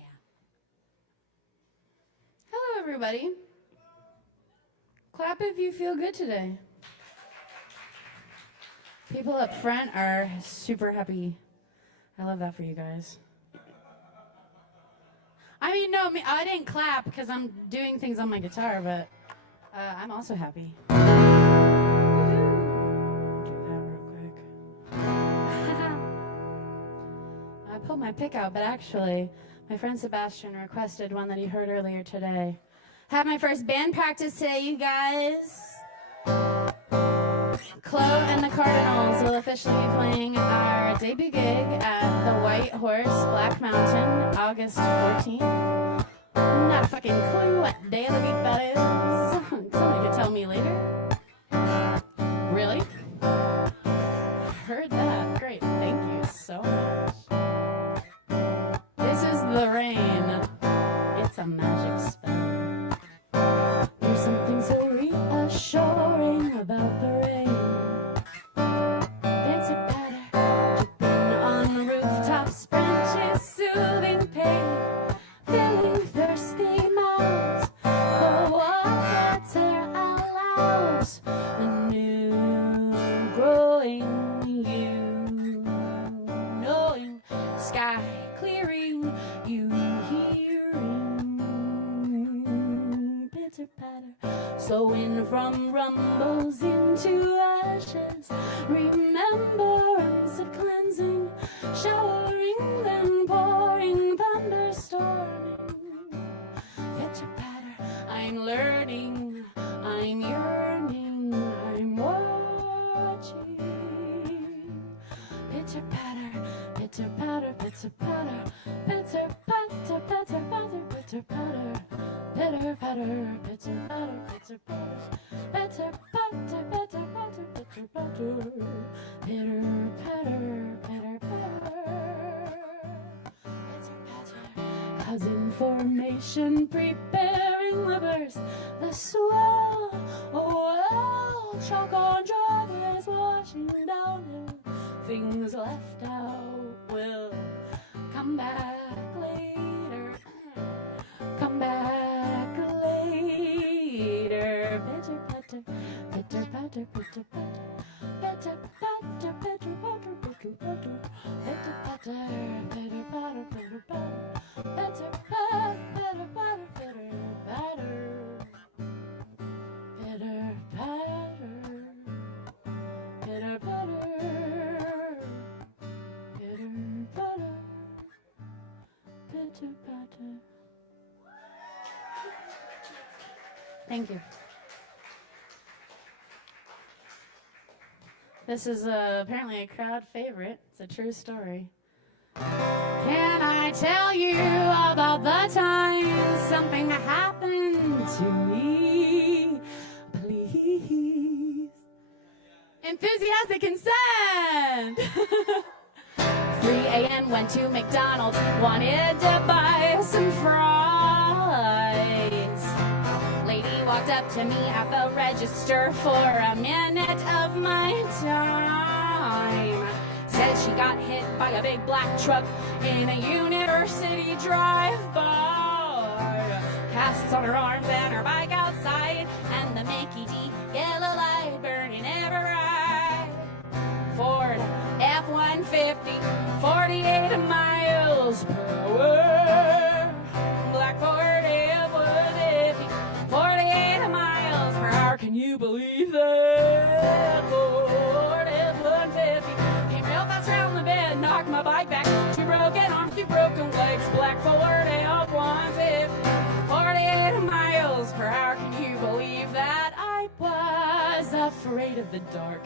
Hello, everybody. Clap if you feel good today. People up front are super happy. I love that for you guys. I mean, no, I didn't clap because I'm doing things on my guitar, but I'm also happy. Do that real quick. I pulled my pick out, but actually, my friend Sebastian requested one that he heard earlier today. Had my first band practice today, you guys. Chloe and the Cardinals will officially be playing our debut gig at the White Horse, Black Mountain, August 14th. Not a fucking clue what day of the week that is. Somebody could tell me later. Really? Heard that. Great. Thank you so much. This is The Rain. It's a magic spell. There's something so reassuring about the rain. It's a patter dripping on rooftops, branches, soothing pain, filling thirsty mouths. The water allows a new growing you, knowing sky clearing, you hearing pitter patter, sowing from rumbles into ashes, remembrance of cleansing, showering then pouring, thunderstorming, pitter patter. I'm learning, I'm yearning, I'm watching. Pitter patter, pitter patter, pitter patter, pitter patter, pitter patter, pitter patter, pitter patter, pitter patter, pitter patter, pitter patter, pitter patter, pitter patter, pitter patter, pitter patter. Cause information preparing the burst, the swell, well, chalk on drivers washing down hill. Things left out will come back later. Come back later. Pitter patter, pitter patter, pitter patter, pitter patter, pitter patter, pitter patter, pitter patter, pitter patter, pitter patter, pitter patter, pitter patter, pitter patter, pitter patter, pitter patter. Pitter patter. Thank you. This is apparently a crowd favorite. It's a true story. Can I tell you about the time something happened to me? Please. Enthusiastic consent. 3 a.m. went to McDonald's, wanted to buy some fries. Lady walked up to me at the register for a minute of my time. Said she got hit by a big black truck in a university drive-by. Casts on her arms and her bike outside, and the Mickey D yellow light burning ever right. Ford F-150, 48 miles per hour. Black Ford F-150, 48 miles per hour. Can you believe that? Ford F-150 came real fast around the bend, knocked my bike back. 2 broken arms, 2 broken legs. Black Ford F-150, 48 miles per hour. Can you believe that? I was afraid of the dark,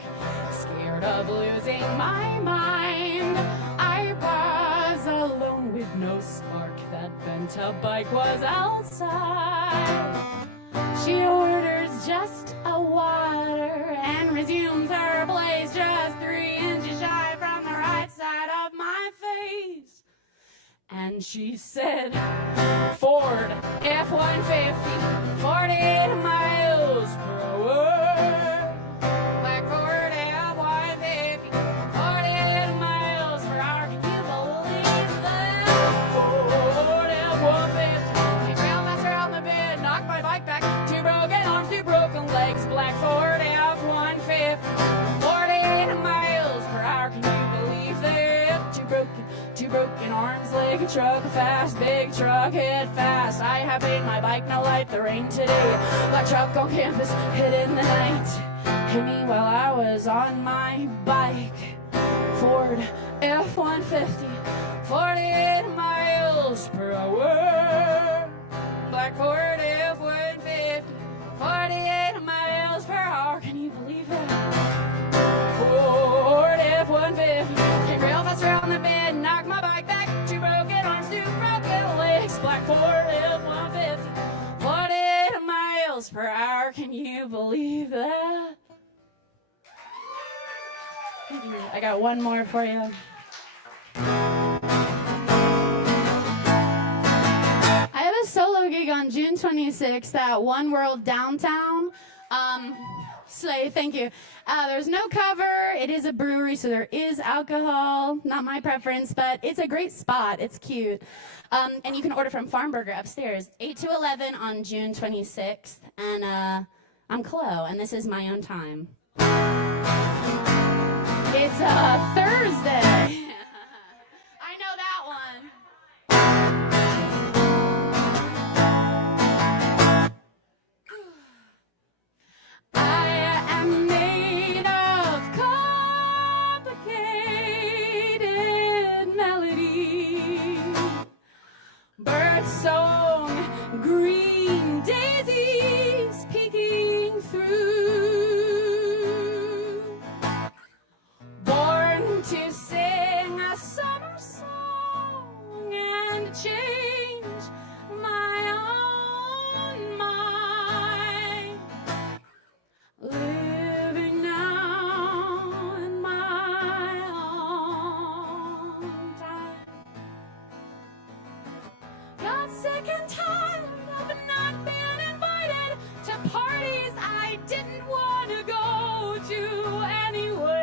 scared of losing my mind. I was alone with no spark. That bent up bike was outside. She orders just a water and resumes her blaze just 3 inches shy from the right side of my face. And she said, Ford F-150, 48 miles per hour. Black Ford F-150, 48 miles per hour. Can you believe that? Ford big truck fast, big truck hit fast. I have paid my bike, no light the rain today. Black truck on campus, hit in the night. Hit me while I was on my bike. Ford F-150, 48 miles per hour. Black Ford F-150, 48 miles per hour. Can you believe that? Ford F-150 came real fast around the bend, knocked my bike back. 2 broken arms, 2 broken legs. Black Ford F-150, 48 miles per hour. Can you believe that? I got one more for you. I have a solo gig on June 26th at One World Downtown. Slay, thank you. There's no cover. It is a brewery, so there is alcohol. Not my preference, but it's a great spot. It's cute. And you can order from Farm Burger upstairs, 8 to 11 on June 26th. And I'm Chloe, and this is my own time. It's a Thursday. I know that one. I am made of complicated melody. Birdsong, green daisies peeking through. To sing a summer song and change my own mind. Living now in my own time. Got sick and tired of not being invited to parties I didn't want to go to anyway.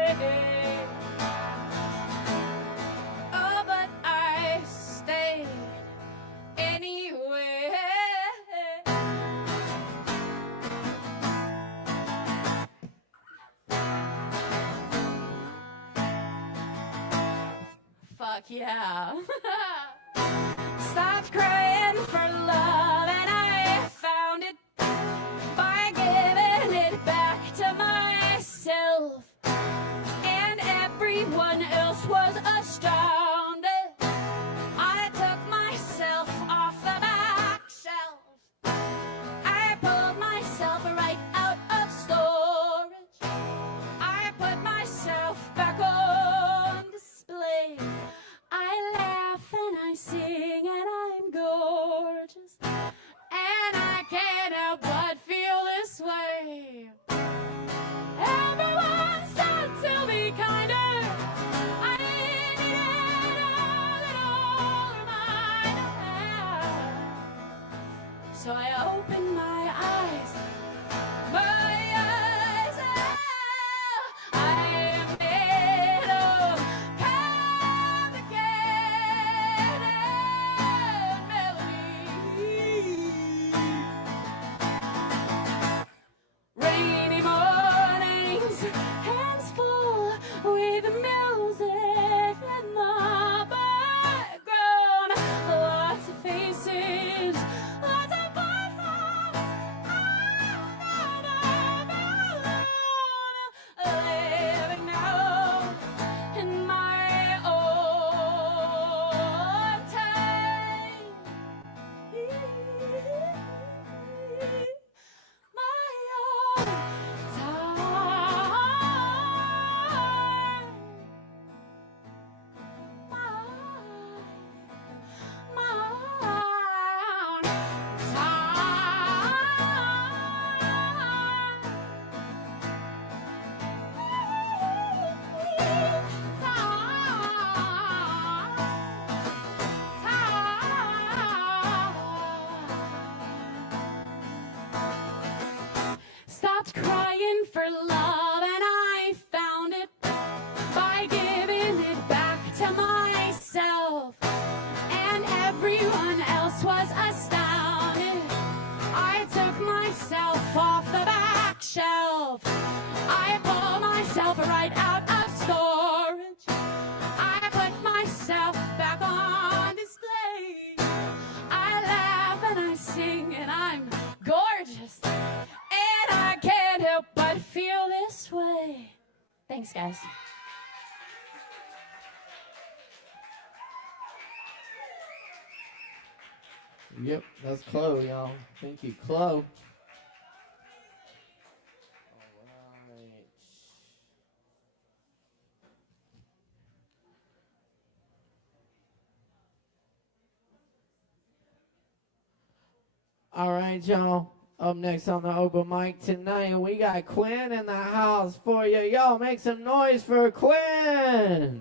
Fuck yeah. Stopped crying for love and I found it by giving it back to myself. And everyone else was astounded. I took myself off the back shelf. I pulled myself right out of storage. I put myself back on display. I laugh and I sing and I'm gorgeous. And I can't help but feel this way. Everyone said to be kinder. I needed a little reminder. So I opened my eyes. Rainy mornings, hands full with music in the background. Lots of faces, lots of voices. Living now in my own time. Stopped crying for love and I found it by giving it back to myself. And everyone else was astounded. I took myself off the back shelf. I pulled myself right out of storage. I put myself back on display. Thanks, guys. Yep, that's Chloe, y'all. Thank you, Chloe. All right, y'all. Up next on the open mic tonight, we got Quinn in the house for you. Y'all make some noise for Quinn.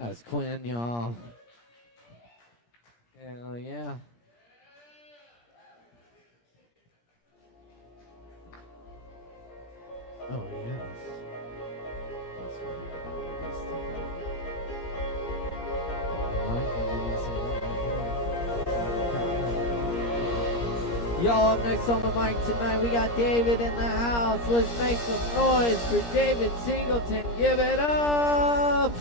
That's Quinn, y'all. Hell yeah. Oh, yes. Y'all, up next on the mic tonight, we got David in the house. Let's make some noise for David Singleton. Give it up!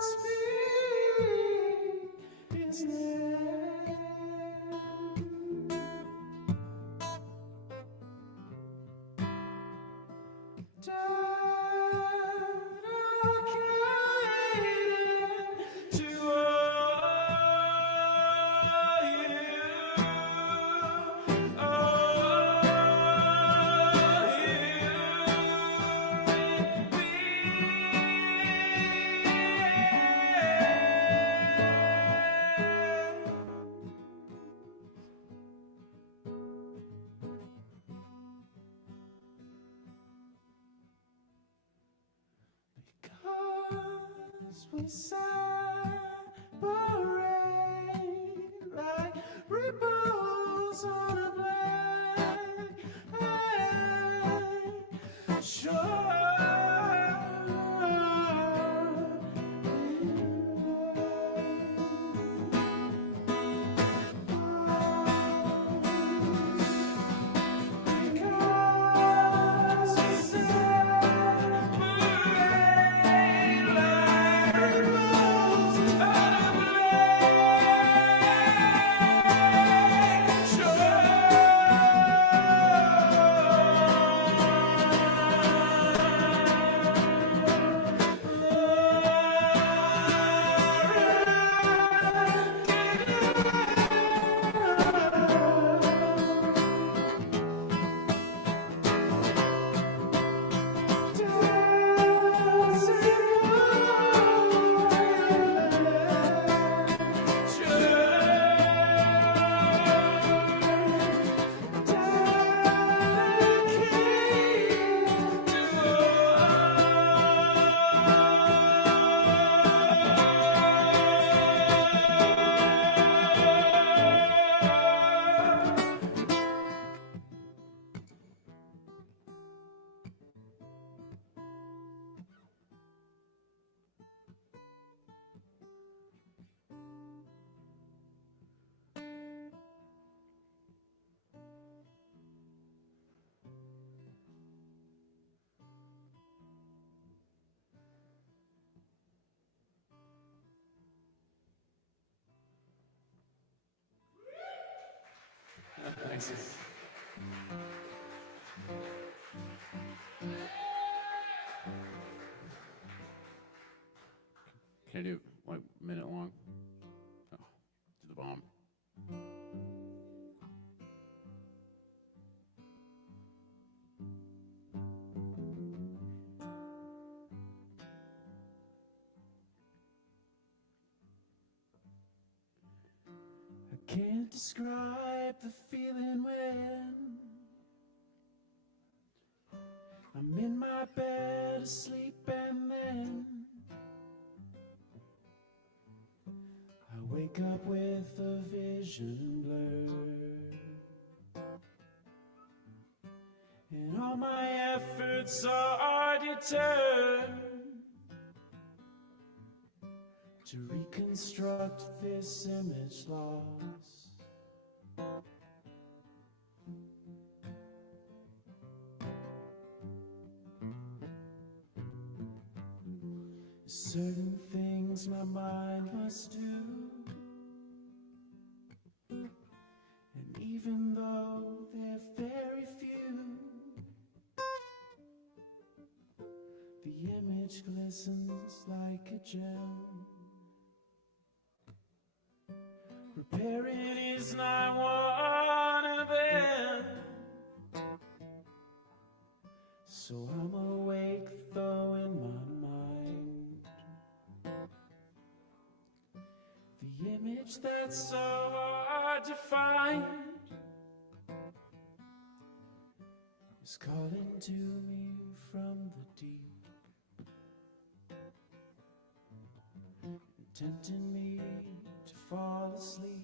speak his name. Dedicated to all you, because we separate like ripples on a black shore. Because we separate like ripples on a black Thanks. Can I do like a minute long? Oh, to the bomb. I can't describe the feeling when I'm in my bed asleep and then I wake up with a vision blurred, and all my efforts are deterred to reconstruct this image lost. Certain things my mind must do, and even though they're very few, the image glistens like a gem. Repairing is not one of them, so I'm awake though in my mind. The image that's so hard to find is calling to me from the deep, tempting me to fall asleep.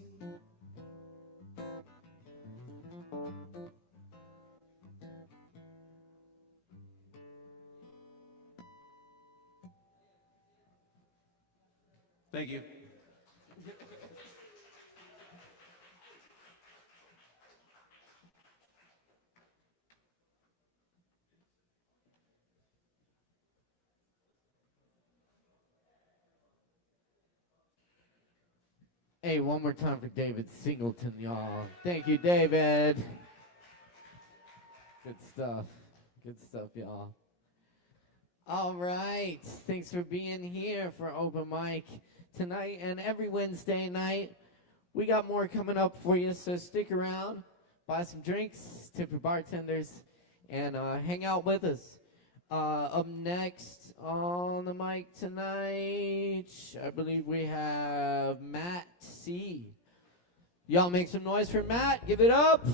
Thank you. Hey, one more time for David Singleton, y'all. Thank you, David. Good stuff. Good stuff, y'all. All right. Thanks for being here for open mic tonight and every Wednesday night. We got more coming up for you, so stick around, buy some drinks, tip your bartenders, and hang out with us. Up next on the mic tonight, I believe we have Matt C. Y'all make some noise for Matt. Give it up.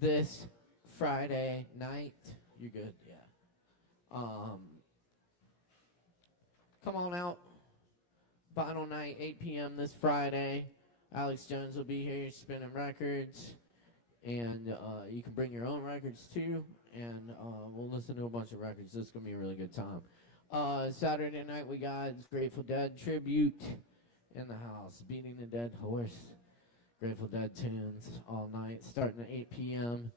this Friday night. You're good, yeah. Come on out. Vinyl night, 8 p.m. this Friday. Alex Jones will be here spinning records. And you can bring your own records too. And we'll listen to a bunch of records. This is going to be a really good time. Saturday night we got Grateful Dead tribute in the house. Beating the Dead Horse. Grateful Dead tunes all night, starting at 8 p.m.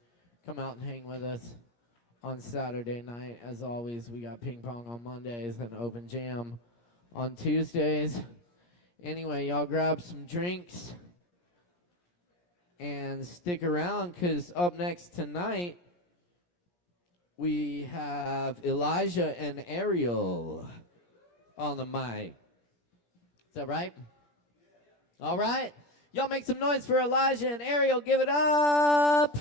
Come out and hang with us on Saturday night. As always, we got ping pong on Mondays and open jam on Tuesdays. Anyway, y'all grab some drinks and stick around, because up next tonight, we have Elijah and Ariel on the mic. Is that right? All right. Y'all make some noise for Elijah and Ariel. Give it up.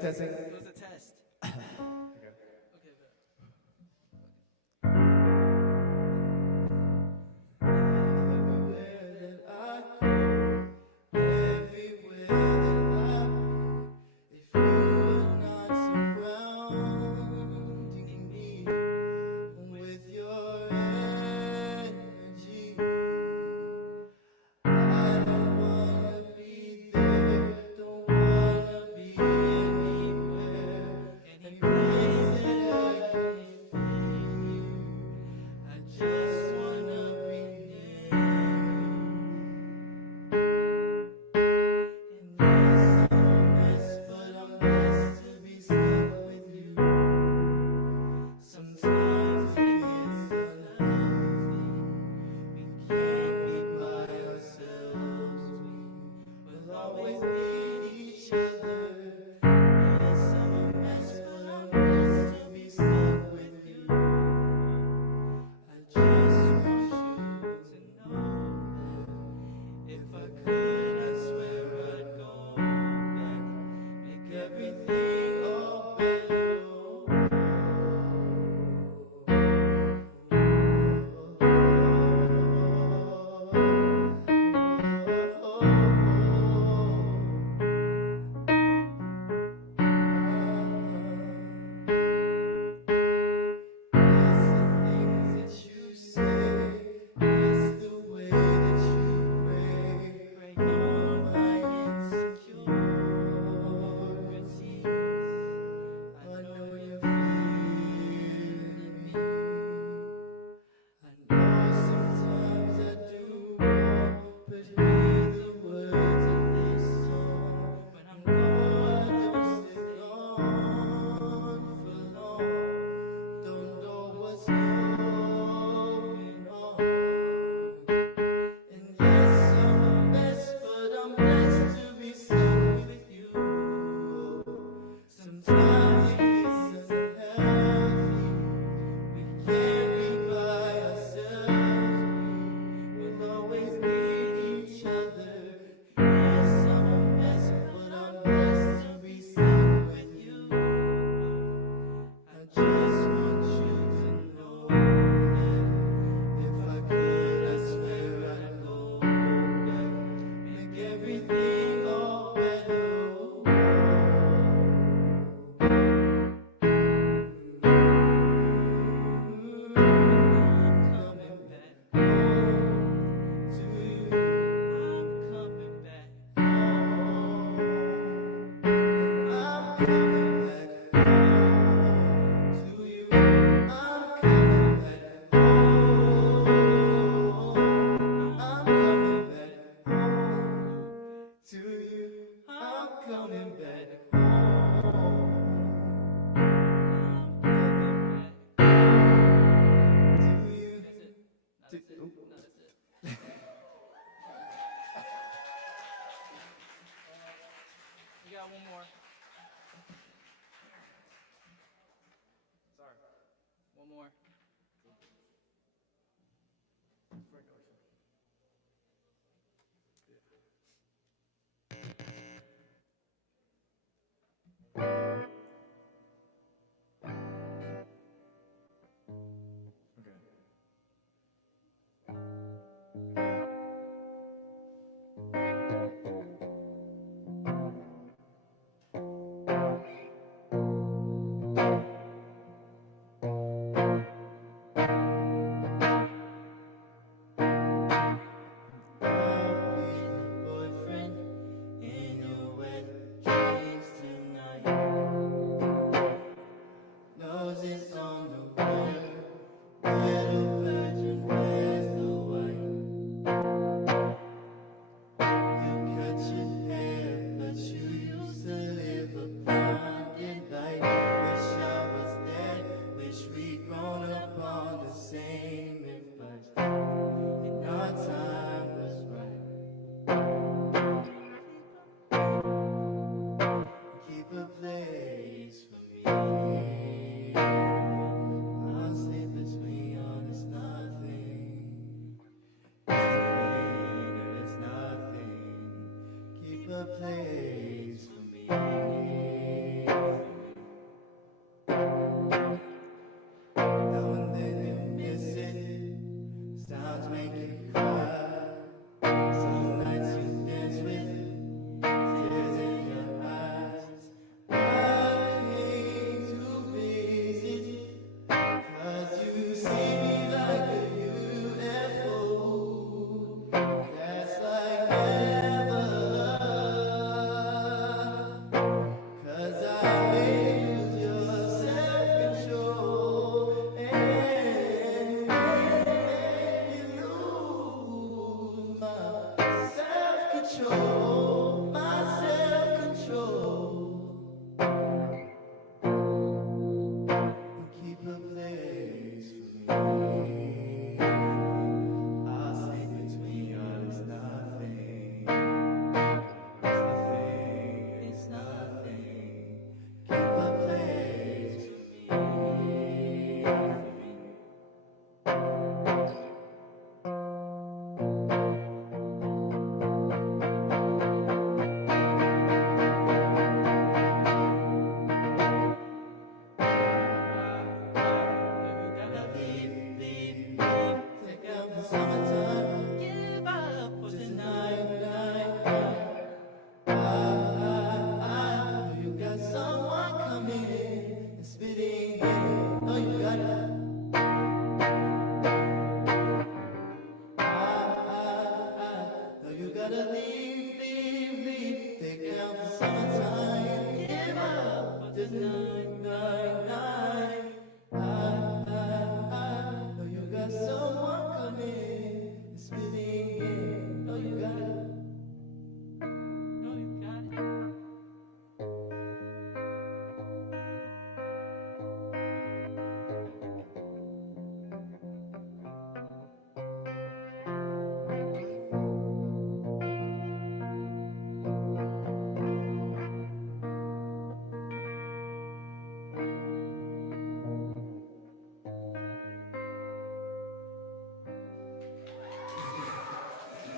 Testing. It was a test. Don't wanna be anywhere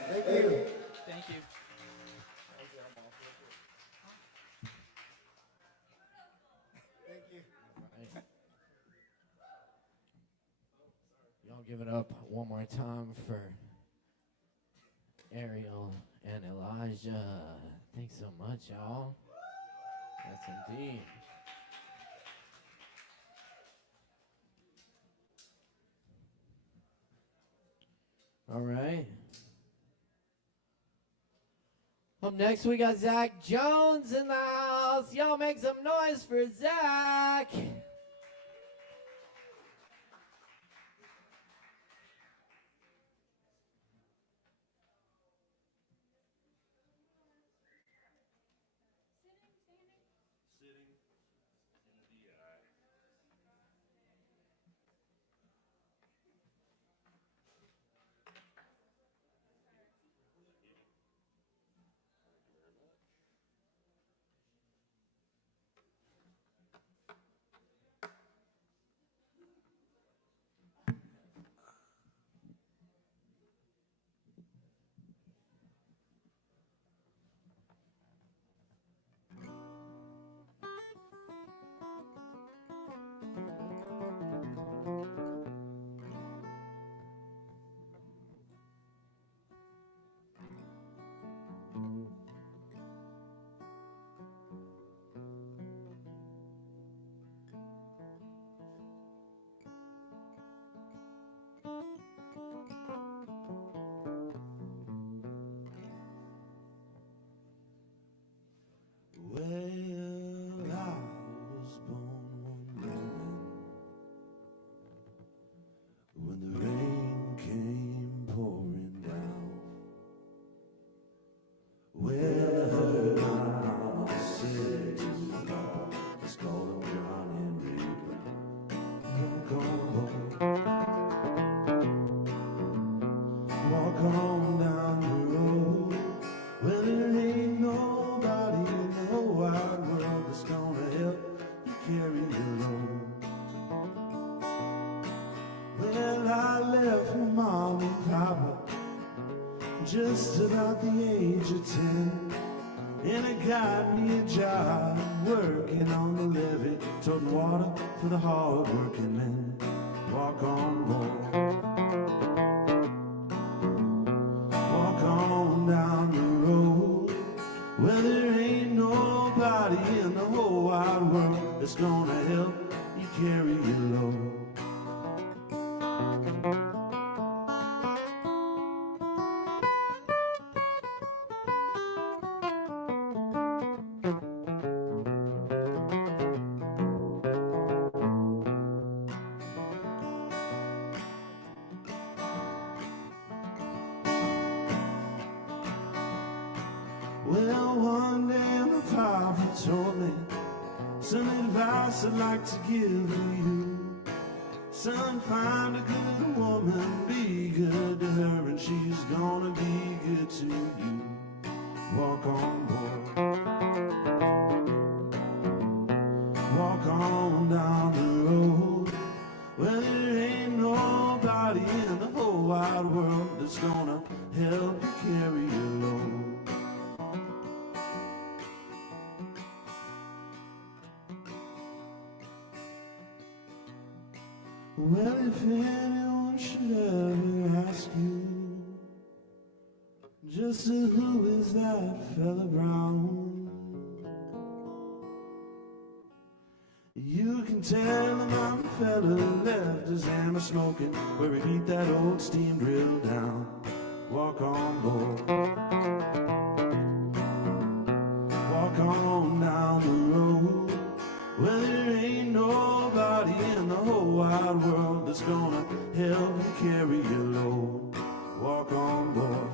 Thank you. Thank you. Thank you. Right. Y'all give it up one more time for Ariel and Elijah. Thanks so much, y'all. Yes, indeed. All right. Up next, we got Zach Jones in the house. Y'all make some noise for Zach. Well, I was born one morning when the rain came pouring down. Well, I heard my mama say to my papa, let's call him John Henry Brown. Come on, walk on down the road. Well, there ain't nobody in the whole wide world that's gonna help you carry your load. Well, I left my mom and papa just about the age of 10, and it got me a job working on the levee, toting water for the hard-working men. Walk on, boy. Walk on down the road. Well, there ain't nobody in the whole wide world that's gonna help you carry your load. Well, one day my papa told me some advice I'd like to give to you. Son, find a good woman, be good to her, and she's gonna be good to you. Walk on, boy. Walk on down the road. Well, there ain't nobody in the whole wide world that's gonna help you carry your load. Well, if anyone should ever ask you, just who is that fella Brown, you can tell them I'm a fella left his hammer smoking where he beat that old steam drill down. Walk on, boy. Walk on down the road. Well, there ain't nobody in the whole wide world that's gonna help you carry your load. Walk on, boy.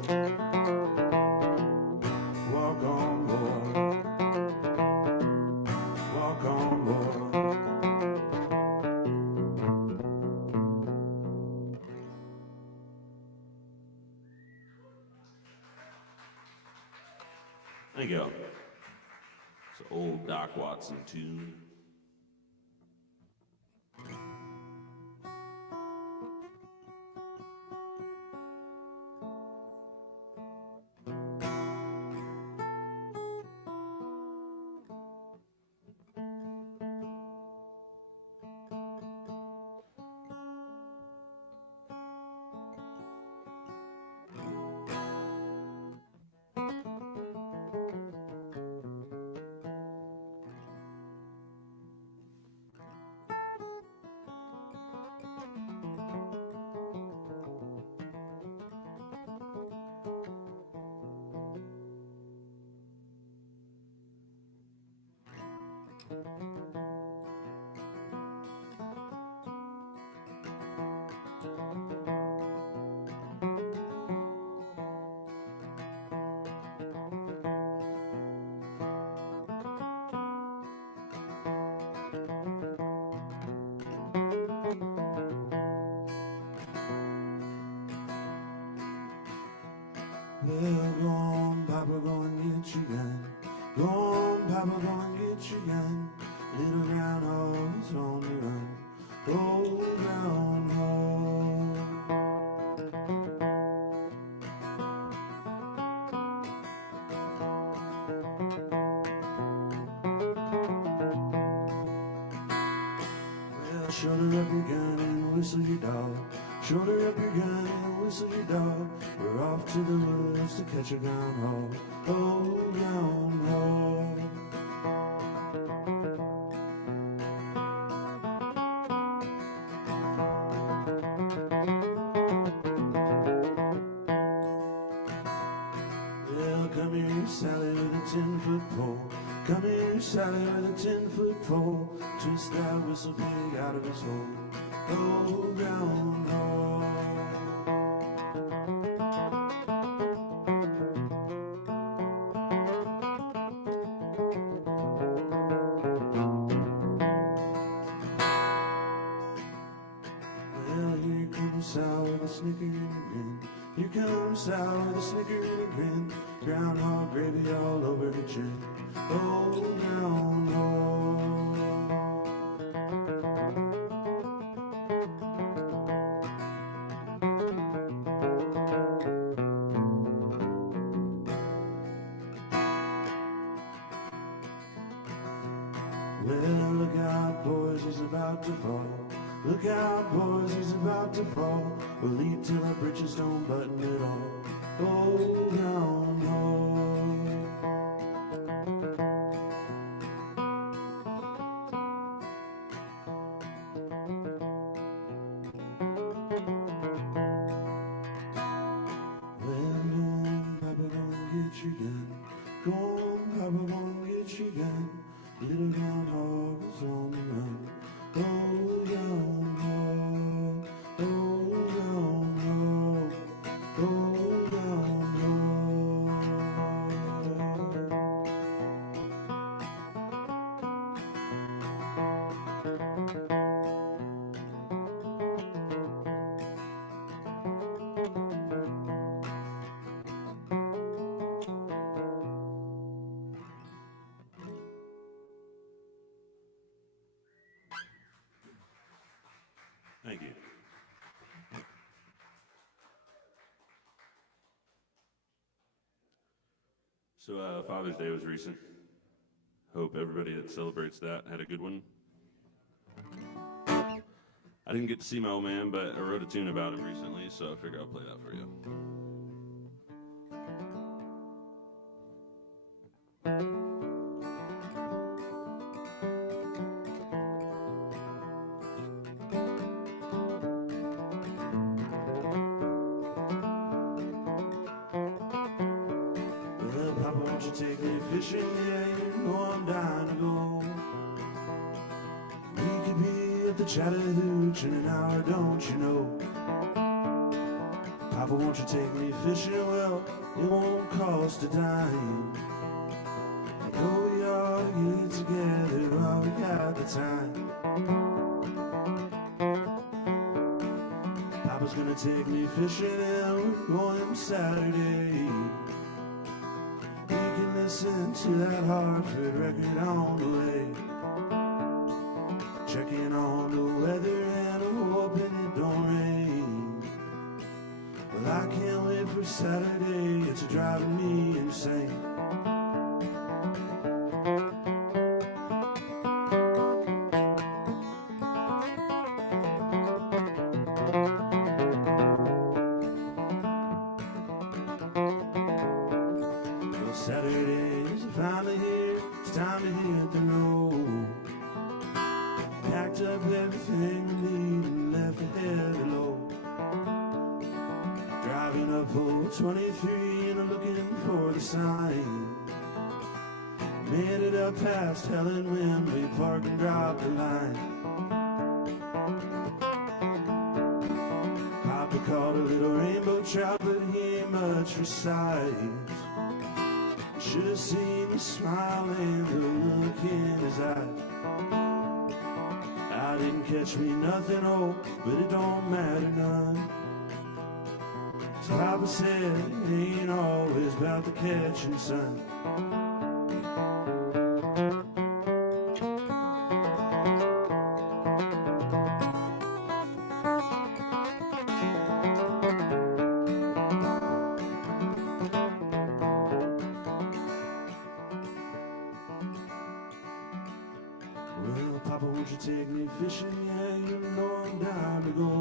Walk on, boy. Walk on, boy. There you go. It's an old Doc Watson tune. Well, go on, Papa, go and get your gun. Go on, Papa, go and get your gun. Little groundhog is on the run. Oh, groundhog. Well, shoulder up your gun and whistle your dog. Shoulder up your gun and whistle your dog. We're off to the woods to catch a groundhog. Oh, groundhog. Well, come here, Sally, with a 10-foot pole. Come here, Sally, with a 10-foot pole. Twist that whistle pig out of his hole. Oh, groundhog. Well, here comes Sal with a snicker and a grin. Here comes Sal with a snicker and a grin. Groundhog gravy all over her chin. Oh, groundhog. Well, look out, boys, he's about to fall. Look out, boys, he's about to fall. We'll leap till our britches don't button at all. Oh, groundhog. Well, go on, Papa, go and get your gun. Go on, Papa, go and get your gun. Little groundhog is on the run. Oh, groundhog. Oh, groundhog. Oh, groundhog. Thank you. So Father's Day was recent. Hope everybody that celebrates that had a good one. I didn't get to see my old man, but I wrote a tune about him recently, so I figure I'll play that for you. Well, Papa, won't you take me fishing? Yeah, you know I'm dying to go. We could be at the Chattahoochee in an hour, don't you know? Papa, won't you take me fishing? Well, it won't cost a dime. I know we ought to get together while we got the time. Papa's gonna take me fishing and we're going Saturday. We can listen to that Hartford record on the way. Checking on the weather and hoping it don't rain. Well, I can't wait for Saturday, it's driving me insane. Well, Saturday's finally here, it's time to hit the road. Packed up everything we need and left the heavy load. Driving up Old 23 and I'm looking for the sign. Made it up past Helen when we parked and dropped the line. Papa caught a little rainbow trout, but he ain't much for size. Should have seen the smile and the look in his eyes. I didn't catch me nothing, oh, but it don't matter none. 'Cause Papa said it ain't always about the catching, son. Well, Papa, won't you take me fishing? Yeah, you know I'm down to go.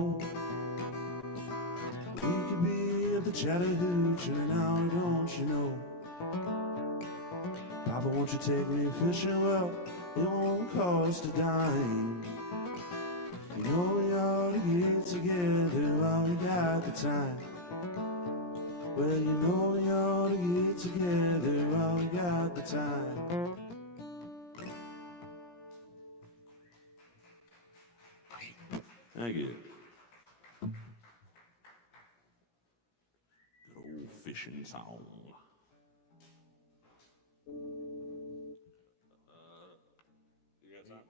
We could be at the Chattahoochee in an hour, don't you know? Papa, won't you take me fishing? Well, it won't cost a dime. You know we ought to get together while we got the time. Well, you know we ought to get together while we got the time. Thank you. Good old fishing song. You got time?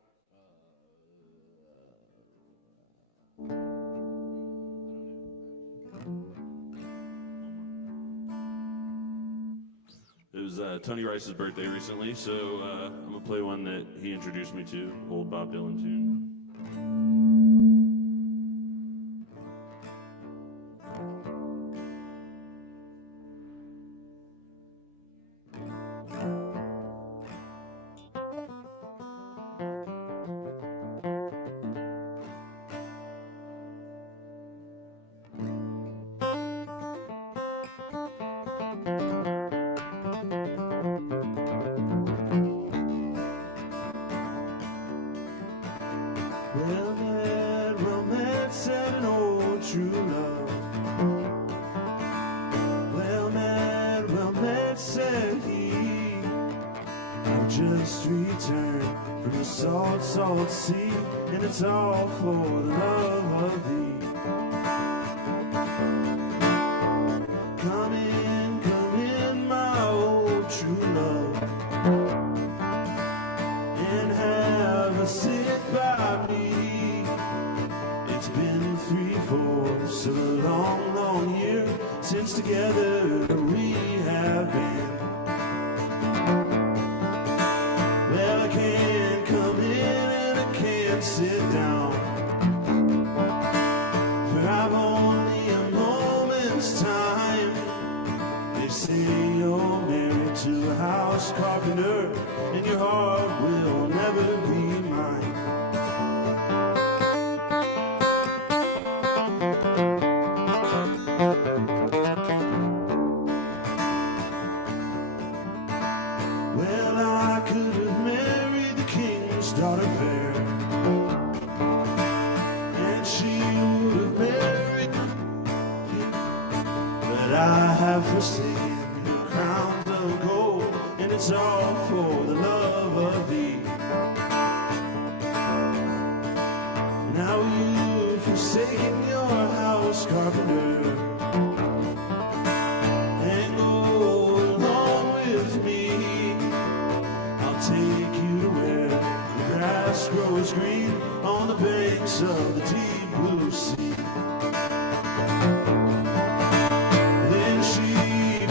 It was Tony Rice's birthday recently, so I'm gonna play one that he introduced me to, old Bob Dylan tune. Well met romance and an old true love. Well met romance said he. I've just returned from the salt, salt sea, and it's all for the love of thee. Come in, my old true love, and have a sit by me. It's been 3/4 so long, long year since together we have been. Well, I can't come in and I can't sit down, for I've only a moment's time. They say you're married to a house carpenter, and your heart will never be mine. Well, I could have married the king's daughter fair, and she would have married me, but I have forsaken her crowns of gold, and it's all for the love of thee. Now you've forsaken your house carpenter, and go along with me. I'll take you to where the grass grows green on the banks of the deep blue sea. Then she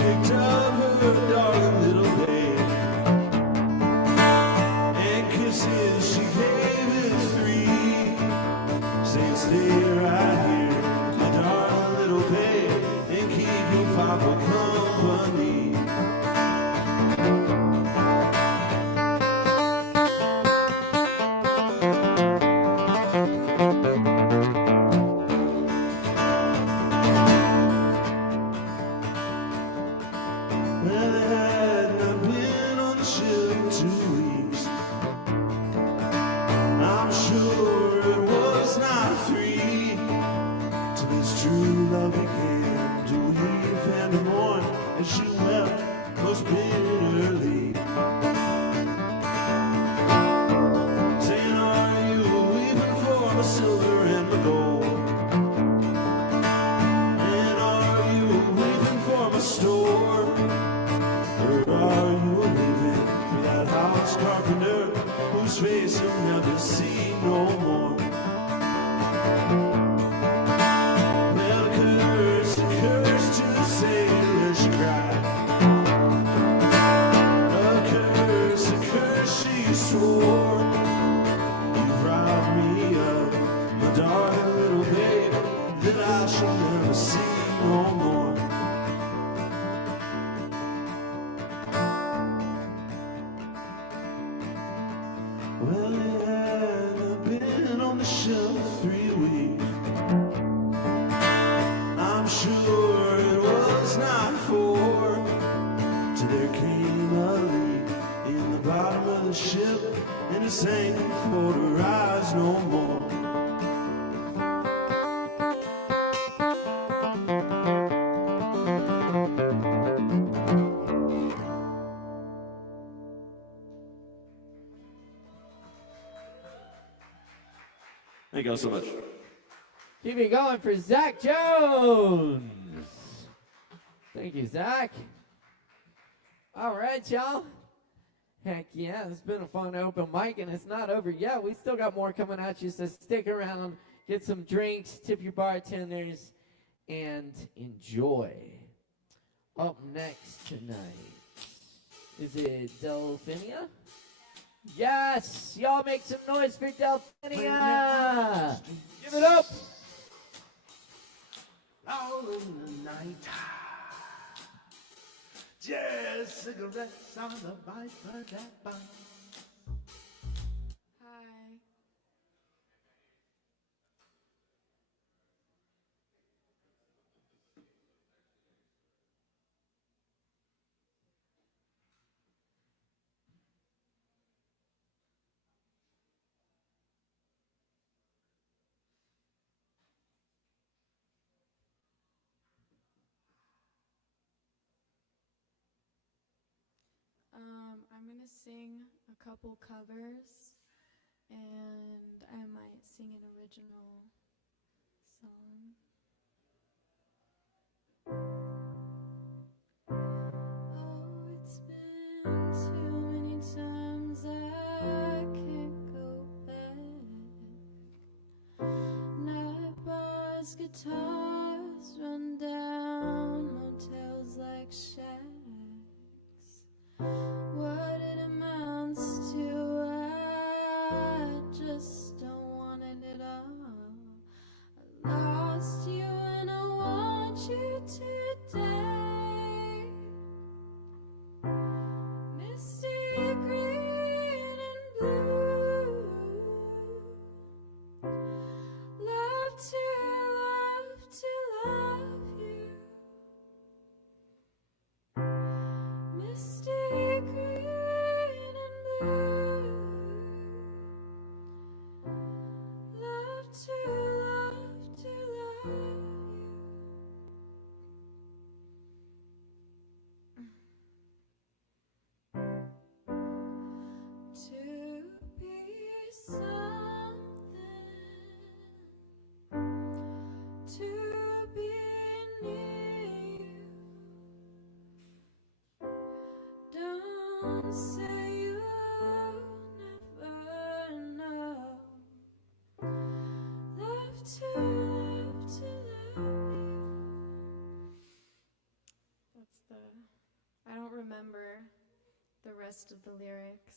picked up her darling little babe, and kisses she gave it 3, saying, stay right here, my darling little babe, and keep your papa company. Well, they had not been on the ship 2 weeks. I'm sure it was not 3 till this true love began to weep and to mourn, and she wept most bitterly, saying, are you weeping for my silver and my gold? And are you weeping for my store? Or are you weeping for that house carpenter whose face you'll never see no more? Well, curse to the sailor, she cried. A curse, she swore. You've robbed me of my darling little babe that I shall never see no more. Well, it hadn't been on the shelf 3 weeks. I'm sure it was not 4 till there came a leak in the bottom of the ship, and it sank before to rise no more. Thank y'all so much. Keep it going for Zach Jones. Thank you, Zach. All right, y'all. Heck yeah, it's been a fun open mic, and it's not over yet. We still got more coming at you, so stick around, get some drinks, tip your bartenders, and enjoy. Up next tonight, is it Delphinia? Yes! Y'all make some noise for Delphinia! Give it up! All in the night. Just cigarettes on the Viper that bites. Hi. I'm gonna sing a couple covers, and I might sing an original song. Oh, it's been too many times I can't go back. Night bars, guitars, run down motels like shacks. What it amounts to, I just don't want it at all. I lost you and I want you today. Misty green and blue. Love to love you. Misty green and blue. Love to love you. To be something, to be near you. Don't say you'll never know. Love to love you. That's I don't remember the rest of the lyrics.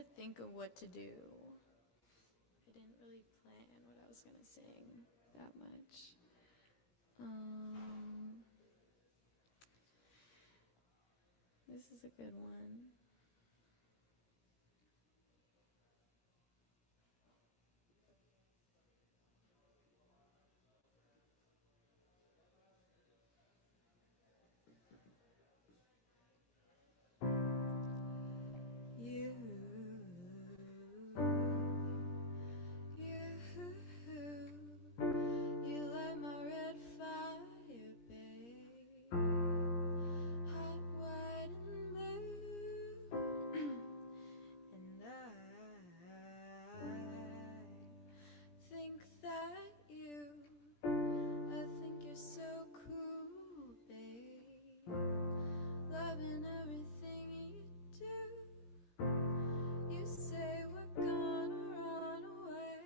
to think of what to do. I didn't really plan what I was going to sing that much. This is a good one. You light my red fire, babe. Hot, white, and blue. And I think that I think you're so cool, babe. Loving everything you do. You say we're gonna run away.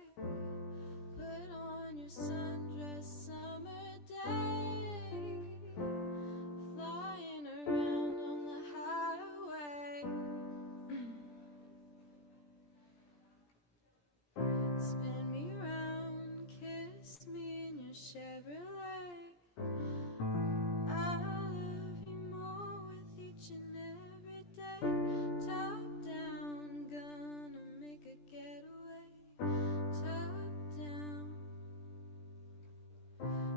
Put on your sundress, summer day. Flying around on the highway. Spin me round, kiss me in your Chevrolet. I love you more with each and every day. Top down, gonna make a getaway. Top down.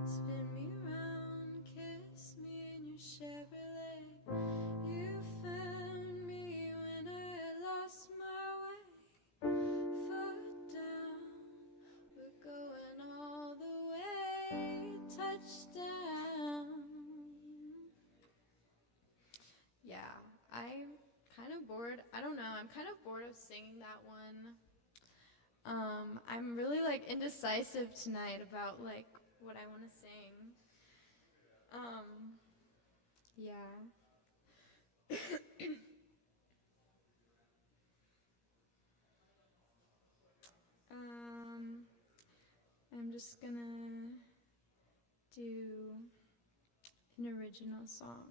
Spin me round, kiss me in your Chevrolet. You found me when I had lost my way. Foot down, we're going all the way. Touchdown. Yeah, I'm kind of bored. I don't know, I'm kind of bored of singing that one. I'm really like indecisive tonight about like what I want to sing. Yeah. I'm just gonna do an original song.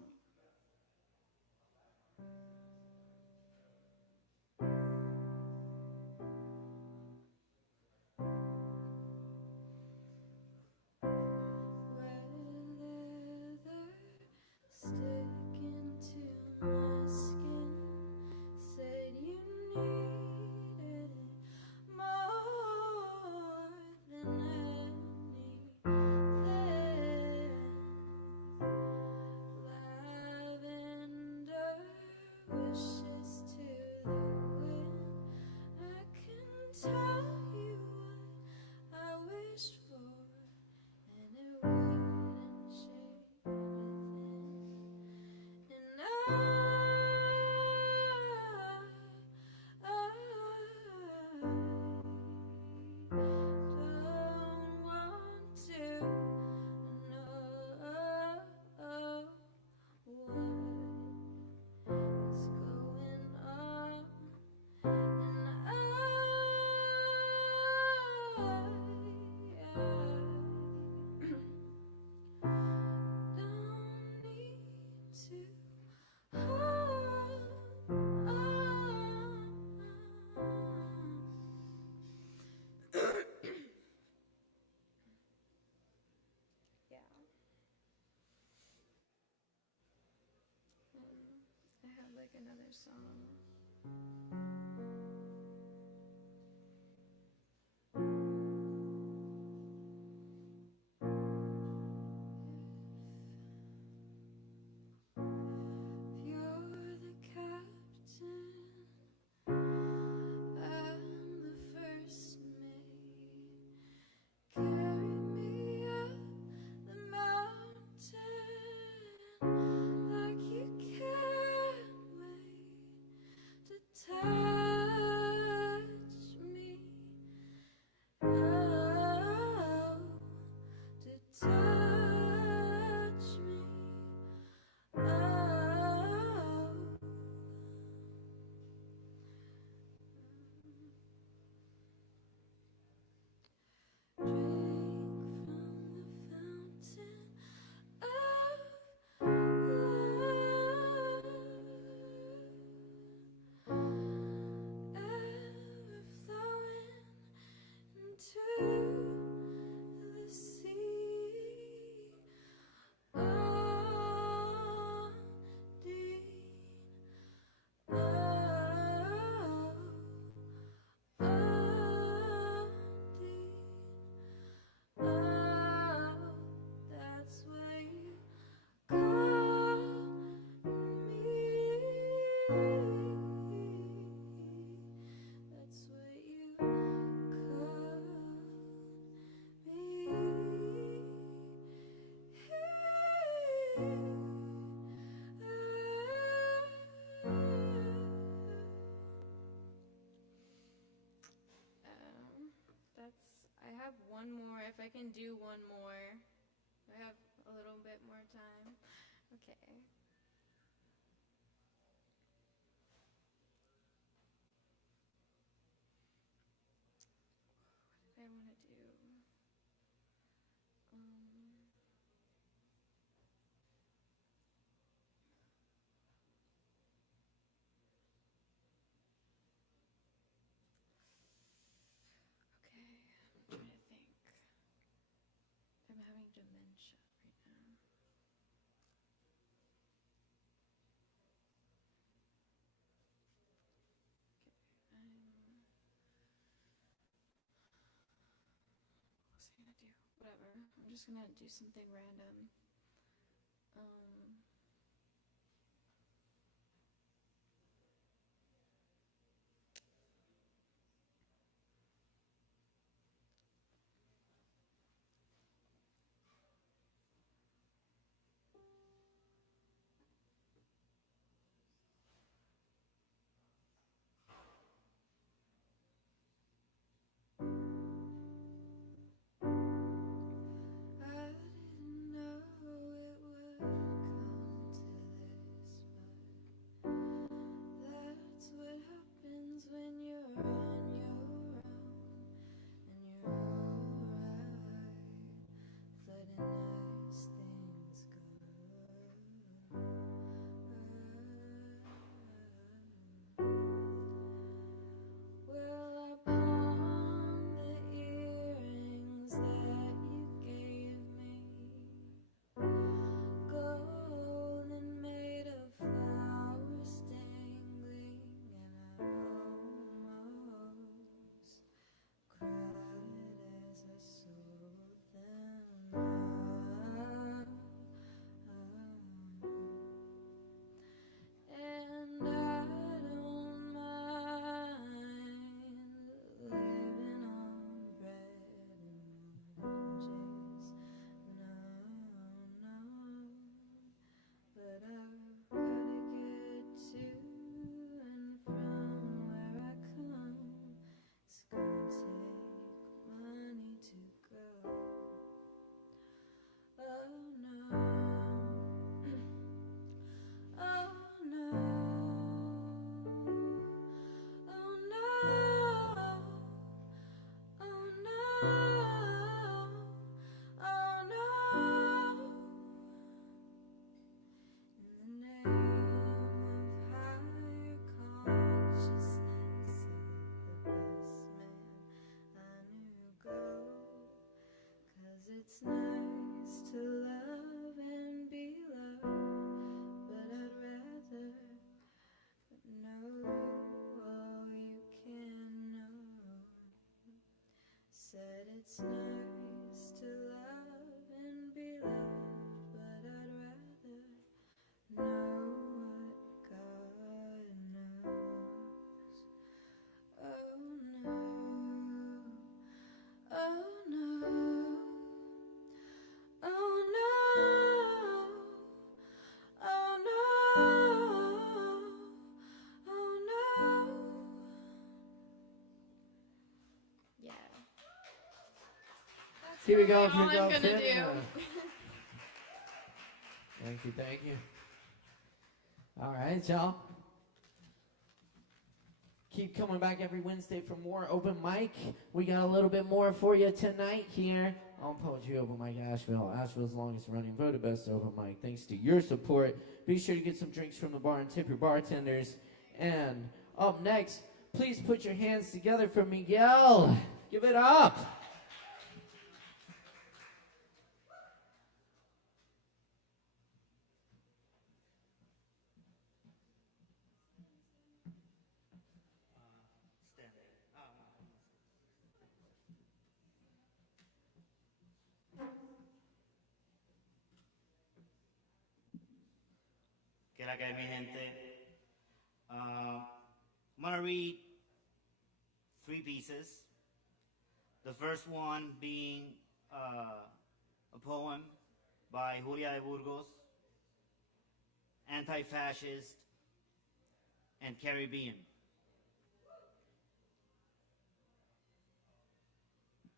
Sticking to my skin, said you needed it more than anything. Lavender wishes to the wind. I can tell you what I wish for, and it wouldn't change a thing. And I don't want to know what is going on. And don't need to hold on. Yeah. I have like another song. You're the captain, I'm the first mate. Carry me up the mountain like you can't wait to tell I can do one more. I have a little bit more time. Okay. What did I want to do? Okay, I'm trying to think. I'm having dementia right now. What was I gonna do? Whatever. I'm just gonna do something random. I didn't know it would come to this, but that's what happens when you're on your own and you're alright, letting nice things go. Well, I pawned the earrings that you gave me, golden made of flowers dangling, and I almost cried as I sold them out. And I don't mind living on bread and oranges, no, but I've gotta get to and from where I come. It's gonna take money to go. Oh no. Oh no, oh no, oh no, oh no. In the name of higher consciousness of the best man I knew go. 'Cause it's nice to love and be loved, but I'd rather know all you can know. Said it's nice to love and be loved, but I'd rather know what God knows. Oh no, oh no, oh no, oh no, oh no. Yeah. That's Here we really go. all Here we go. I'm gonna do. Thank you. Thank you. All right, y'all. Keep coming back every Wednesday for more open mic. We got a little bit more for you tonight here on Poetry Open Mic Asheville. Asheville's longest running, voted best open mic. Thanks to your support. Be sure to get some drinks from the bar and tip your bartenders. And up next, please put your hands together for Miguel. Give it up. Que la que hay, mi gente. I'm gonna read 3 pieces. The first one being a poem by Julia de Burgos, anti-fascist and Caribbean.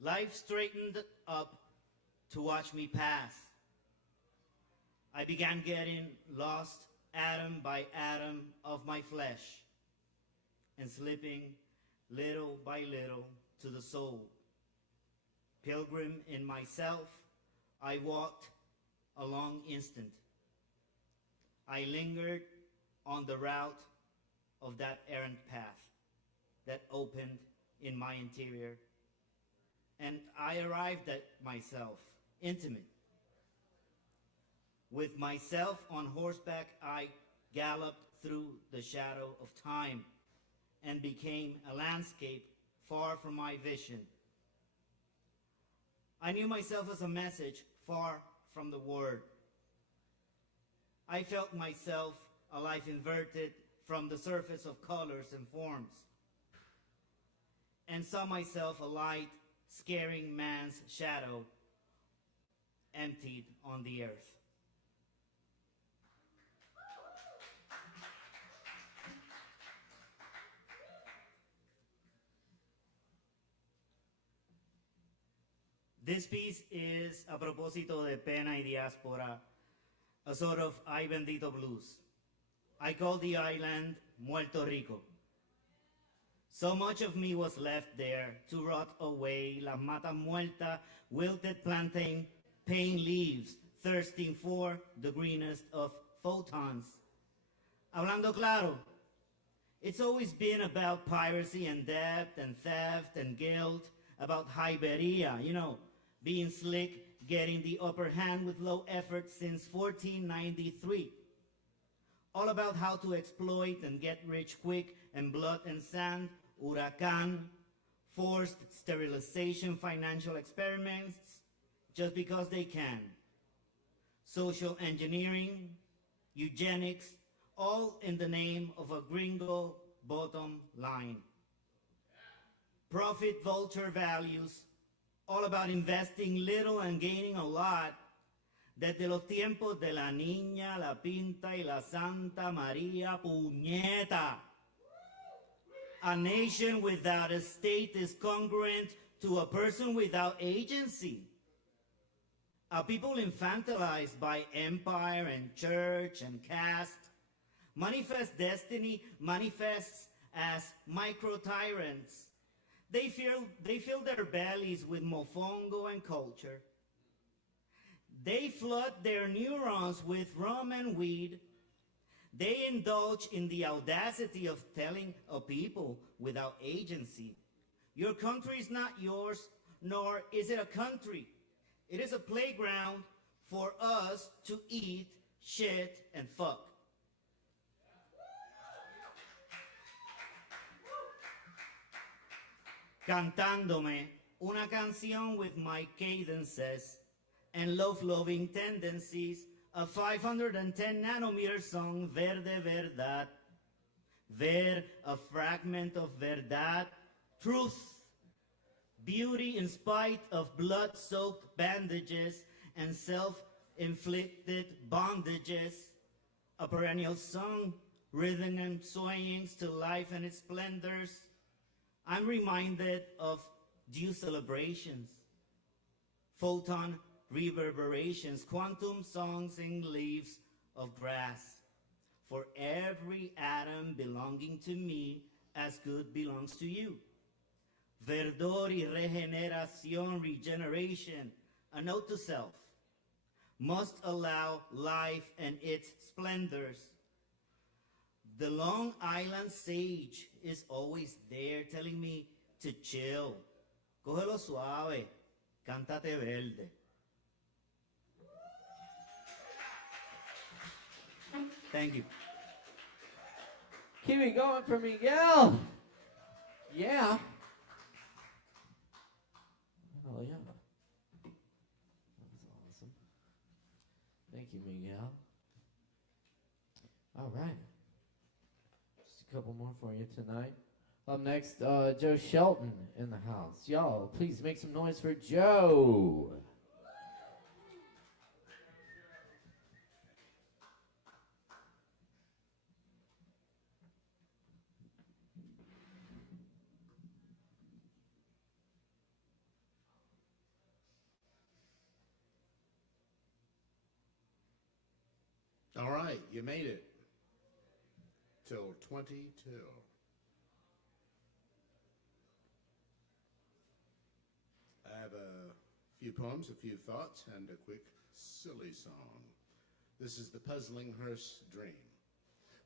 Life straightened up to watch me pass. I began getting lost atom by atom of my flesh and slipping little by little to the soul. Pilgrim in myself, I walked a long instant. I lingered on the route of that errant path that opened in my interior, and I arrived at myself, intimate. With myself on horseback, I galloped through the shadow of time and became a landscape far from my vision. I knew myself as a message far from the word. I felt myself a life inverted from the surface of colors and forms, and saw myself a light scaring man's shadow emptied on the earth. This piece is a propósito de pena y diáspora, a sort of Ay Bendito blues. I call the island Muerto Rico. So much of me was left there to rot away, la mata muerta, wilted plantain, pain leaves, thirsting for the greenest of photons. Hablando claro, it's always been about piracy and debt and theft and guilt, about Iberia, being slick, getting the upper hand with low effort since 1493. All about how to exploit and get rich quick, and blood and sand, huracán, forced sterilization, financial experiments, just because they can. Social engineering, eugenics, all in the name of a gringo bottom line. Profit vulture values, all about investing little and gaining a lot, desde los tiempos de la niña, la pinta y la Santa María Puñeta. A nation without a state is congruent to a person without agency. A people infantilized by empire and church and caste. Manifest destiny manifests as micro-tyrants. They fill their bellies with mofongo and culture. They flood their neurons with rum and weed. They indulge in the audacity of telling a people without agency, your country is not yours, nor is it a country. It is a playground for us to eat, shit, and fuck. Cantándome una canción with my cadences and love-loving tendencies, a 510 nanometer song, Verde Verdad. Ver, a fragment of verdad, truth, beauty in spite of blood-soaked bandages and self-inflicted bondages, a perennial song, rhythm and swayings to life and its splendors. I'm reminded of due celebrations, photon reverberations, quantum songs in leaves of grass. For every atom belonging to me, as good belongs to you. Verdor y regeneración, regeneration, a note to self, must allow life and its splendors. The Long Island sage is always there telling me to chill. Cógelo suave, cántate verde. Thank you. Keep it going for Miguel. Yeah. Oh, yeah. That was awesome. Thank you, Miguel. All right. Just a couple more for you tonight. Up next, Joe Shelton in the house. Y'all, please make some noise for Joe. All right, you made it. Till 22. I have a few poems, a few thoughts, and a quick silly song. This is the Puzzling Hearse Dream.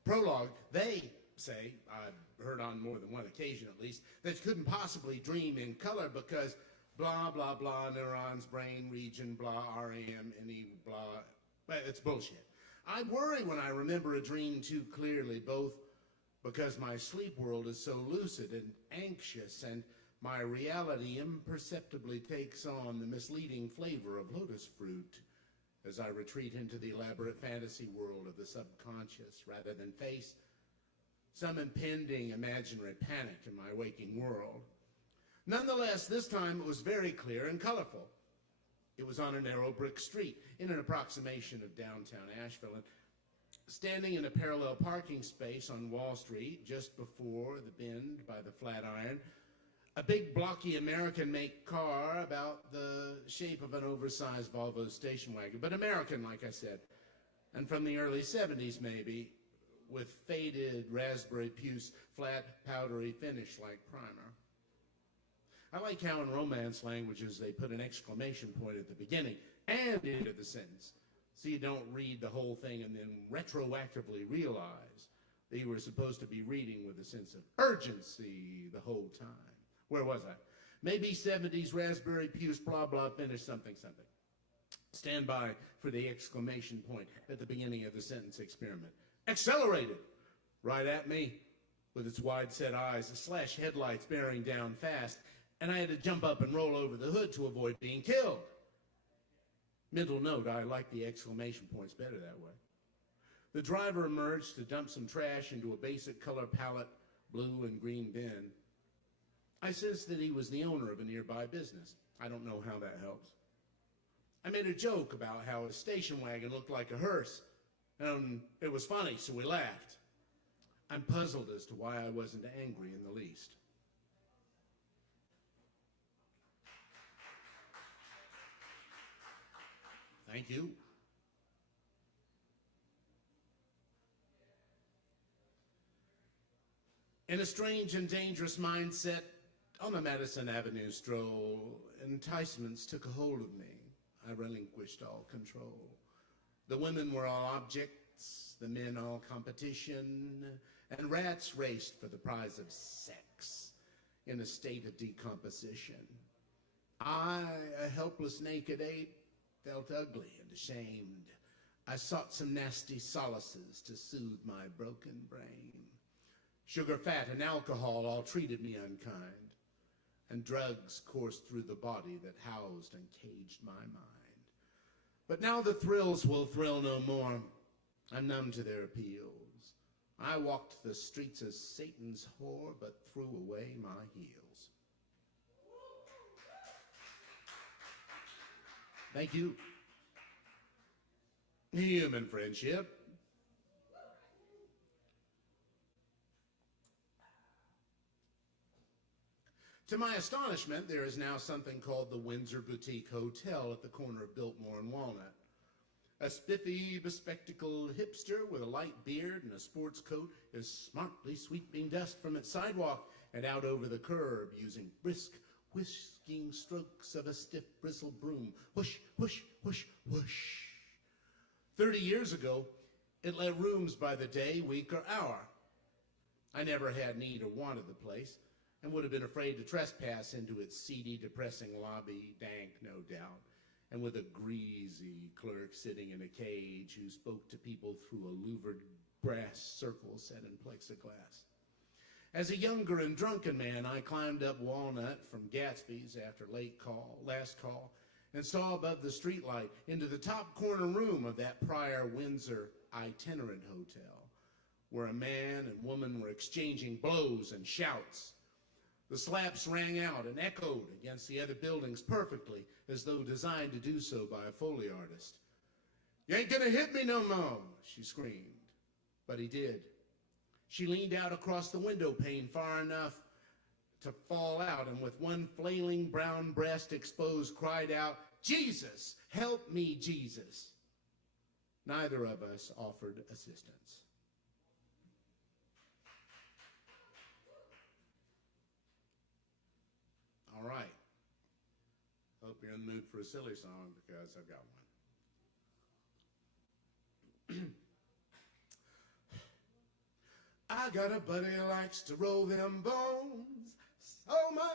Prologue, they say, I've heard on more than one occasion at least, that you couldn't possibly dream in color because blah, blah, blah, neurons, brain region, blah, REM, NE, blah. But it's bullshit. I worry when I remember a dream too clearly, both because my sleep world is so lucid and anxious, and my reality imperceptibly takes on the misleading flavor of lotus fruit as I retreat into the elaborate fantasy world of the subconscious rather than face some impending imaginary panic in my waking world. Nonetheless, this time it was very clear and colorful. It was on a narrow brick street in an approximation of downtown Asheville, and standing in a parallel parking space on Wall Street just before the bend by the Flatiron, a big blocky American-make car about the shape of an oversized Volvo station wagon, but American, like I said, and from the early 70s maybe, with faded raspberry puce, flat, powdery finish like primer. I like how in romance languages they put an exclamation point at the beginning and end of the sentence, so you don't read the whole thing and then retroactively realize that you were supposed to be reading with a sense of urgency the whole time. Where was I? Maybe 70s raspberry puce, blah, blah, finish something, something. Stand by for the exclamation point at the beginning of the sentence experiment. Accelerated right at me with its wide-set eyes, the slash headlights bearing down fast, and I had to jump up and roll over the hood to avoid being killed. Mental note, I like the exclamation points better that way. The driver emerged to dump some trash into a basic color palette, blue and green bin. I sensed that he was the owner of a nearby business. I don't know how that helps. I made a joke about how his station wagon looked like a hearse, and it was funny, so we laughed. I'm puzzled as to why I wasn't angry in the least. Thank you. In a strange and dangerous mindset, on the Madison Avenue stroll, enticements took a hold of me. I relinquished all control. The women were all objects, the men all competition, and rats raced for the prize of sex in a state of decomposition. I, a helpless naked ape, felt ugly and ashamed. I sought some nasty solaces to soothe my broken brain. Sugar, fat, and alcohol all treated me unkind, and drugs coursed through the body that housed and caged my mind. But now the thrills will thrill no more. I'm numb to their appeals. I walked the streets as Satan's whore, but threw away my heels. Thank you. Human friendship. To my astonishment, there is now something called the Windsor Boutique Hotel at the corner of Biltmore and Walnut. A spiffy, bespectacled hipster with a light beard and a sports coat is smartly sweeping dust from its sidewalk and out over the curb using brisk, whisking strokes of a stiff bristled broom. Whoosh, whoosh, whoosh, whoosh. 30 years ago, it let rooms by the day, week, or hour. I never had need or wanted the place, and would have been afraid to trespass into its seedy, depressing lobby, dank, no doubt, and with a greasy clerk sitting in a cage who spoke to people through a louvered brass circle set in plexiglass. As a younger and drunken man, I climbed up Walnut from Gatsby's after last call, and saw above the streetlight into the top corner room of that prior Windsor itinerant hotel, where a man and woman were exchanging blows and shouts. The slaps rang out and echoed against the other buildings perfectly, as though designed to do so by a Foley artist. "You ain't gonna hit me no more," she screamed. But he did. She leaned out across the window pane far enough to fall out, and with one flailing brown breast exposed, cried out, "Jesus, help me, Jesus." Neither of us offered assistance. All right. Hope you're in the mood for a silly song because I've got one. I got a buddy who likes to roll them bones so much.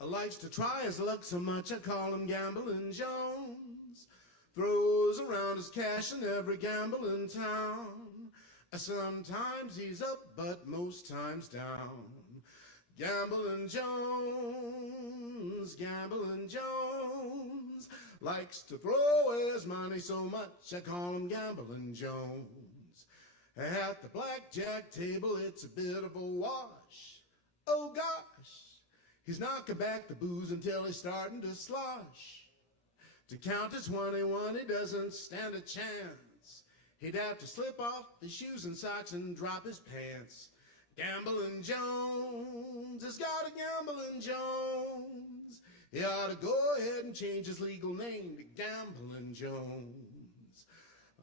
Likes to try his luck so much, I call him Gambling Jones. Throws around his cash in every gamble in town. Sometimes he's up, but most times down. Gambling Jones, likes to throw away his money so much, I call him Gambling Jones. At the blackjack table, it's a bit of a wash. Oh gosh, he's knocking back the booze until he's starting to slosh. To count to 21, he doesn't stand a chance. He'd have to slip off his shoes and socks and drop his pants. Gambling Jones has got a Gambling Jones. He ought to go ahead and change his legal name to Gambling Jones.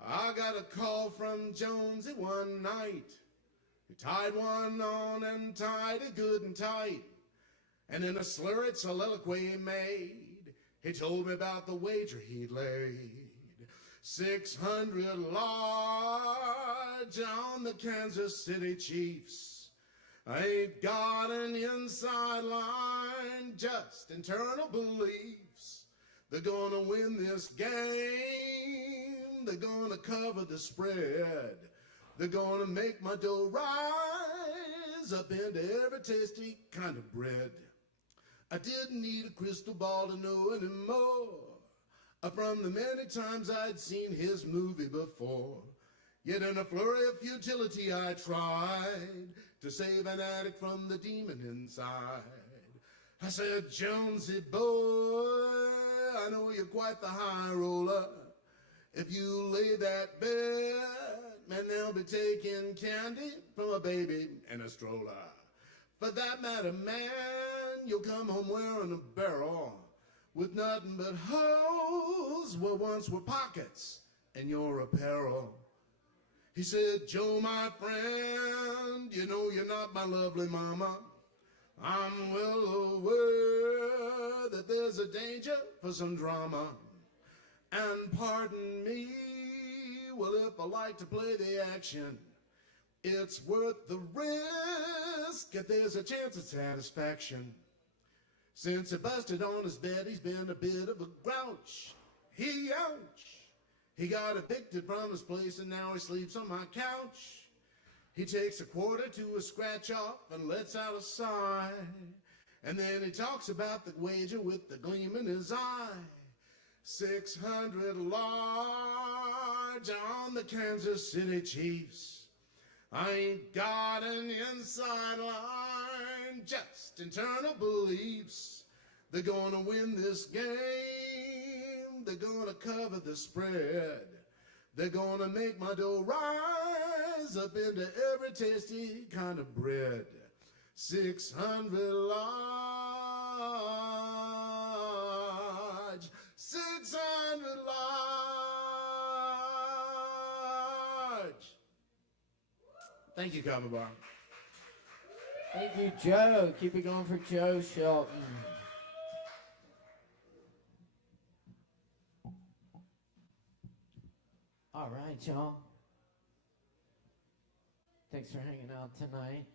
I got a call from Jonesy one night. He tied one on and tied it good and tight. And in a slurred soliloquy he made, he told me about the wager he'd laid. 600 large on the Kansas City Chiefs. I ain't got an inside line, just internal beliefs. They're gonna win this game. They're gonna cover the spread. They're gonna make my dough rise up into every tasty kind of bread. I didn't need a crystal ball to know anymore from the many times I'd seen his movie before. Yet in a flurry of futility I tried to save an addict from the demon inside. I said, Jonesy boy, I know you're quite the high roller. If you lay that bet, man, they'll be taking candy from a baby in a stroller. For that matter, man, you'll come home wearing a barrel with nothing but holes where once were pockets in your apparel. He said, Joe, my friend, you know you're not my lovely mama. I'm well aware that there's a danger for some drama. And pardon me, well, if I like to play the action, it's worth the risk if there's a chance of satisfaction. Since he busted on his bed, he's been a bit of a grouch. Ouch. He got evicted from his place and now he sleeps on my couch. He takes a quarter to a scratch off and lets out a sigh. And then he talks about the wager with the gleam in his eye. 600 large on the Kansas City Chiefs. I ain't got an inside line, just internal beliefs. They're gonna win this game. They're gonna cover the spread. They're gonna make my dough rise up into every tasty kind of bread. 600 large, 600 large. Thank you, Kava Bar. Thank you, Joe. Keep it going for Joe Shelton. All right, y'all. Thanks for hanging out tonight.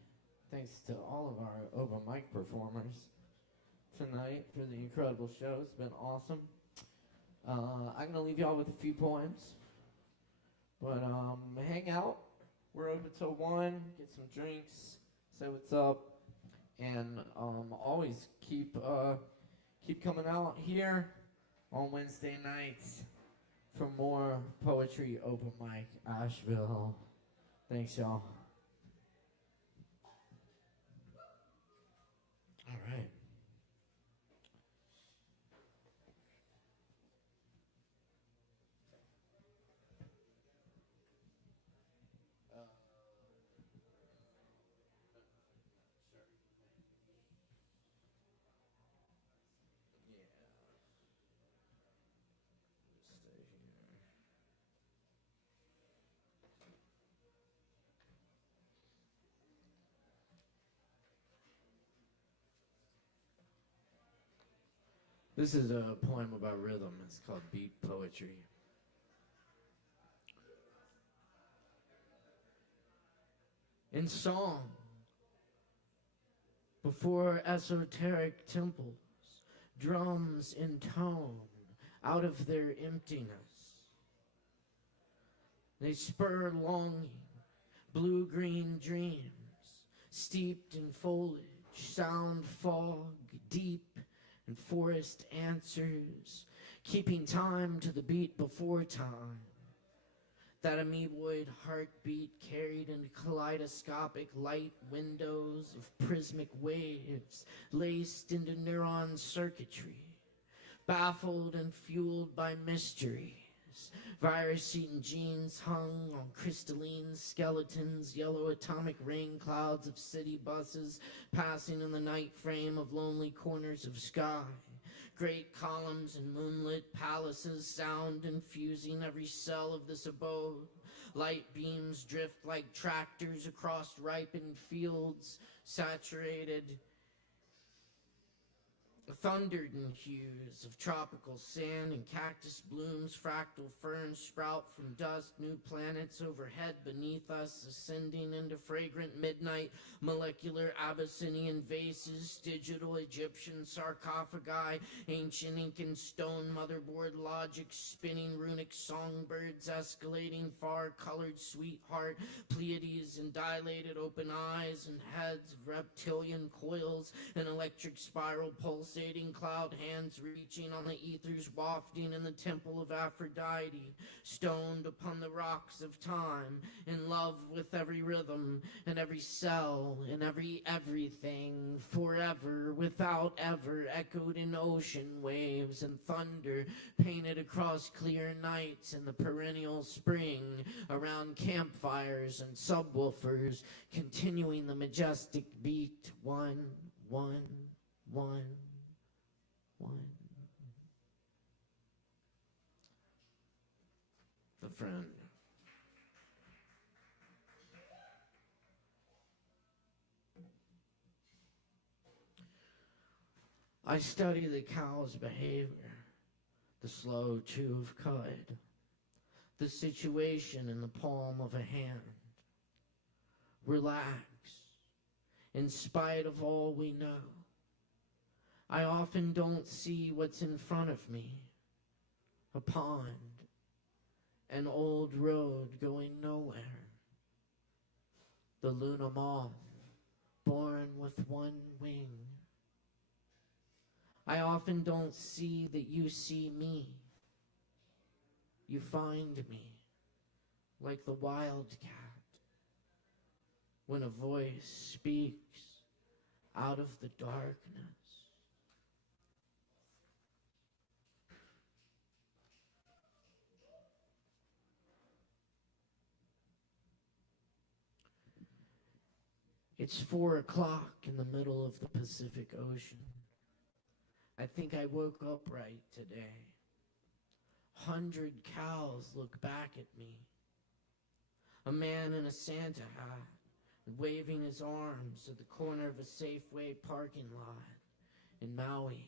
Thanks to all of our open mic performers tonight for the incredible show. It's been awesome. I'm going to leave y'all with a few poems. But hang out. We're open till 1. Get some drinks. Say what's up. And always keep coming out here on Wednesday nights for more poetry open mic Asheville. Thanks, y'all. All right. This is a poem about rhythm. It's called Beat Poetry. In song, before esoteric temples, drums intone out of their emptiness. They spur longing, blue-green dreams, steeped in foliage, sound fog, deep and forest answers, keeping time to the beat before time. That amoeboid heartbeat carried into kaleidoscopic light windows of prismic waves, laced into neuron circuitry, baffled and fueled by mysteries. Virus-eaten genes hung on crystalline skeletons, yellow atomic rain clouds of city buses passing in the night frame of lonely corners of sky. Great columns and moonlit palaces, sound infusing every cell of this abode. Light beams drift like tractors across ripened fields, saturated, thundered in hues of tropical sand and cactus blooms. Fractal ferns sprout from dust, new planets overhead beneath us, ascending into fragrant midnight, molecular Abyssinian vases, digital Egyptian sarcophagi, ancient Incan stone motherboard logic, spinning runic songbirds, escalating far-colored sweetheart, Pleiades and dilated open eyes and heads of reptilian coils, an electric spiral pulsating cloud hands reaching on the ethers, wafting in the temple of Aphrodite, stoned upon the rocks of time, in love with every rhythm and every cell and every everything, forever, without ever, echoed in ocean waves and thunder, painted across clear nights in the perennial spring, around campfires and subwoofers, continuing the majestic beat, one, one, one. The friend. I study the cow's behavior, the slow chew of cud, the situation in the palm of a hand. Relax, in spite of all we know. I often don't see what's in front of me. A pond, an old road going nowhere. The Luna moth, born with one wing. I often don't see that you see me. You find me, like the wildcat, when a voice speaks out of the darkness. It's 4 o'clock in the middle of the Pacific Ocean. I think I woke up right today. 100 cows look back at me. A man in a Santa hat, waving his arms at the corner of a Safeway parking lot in Maui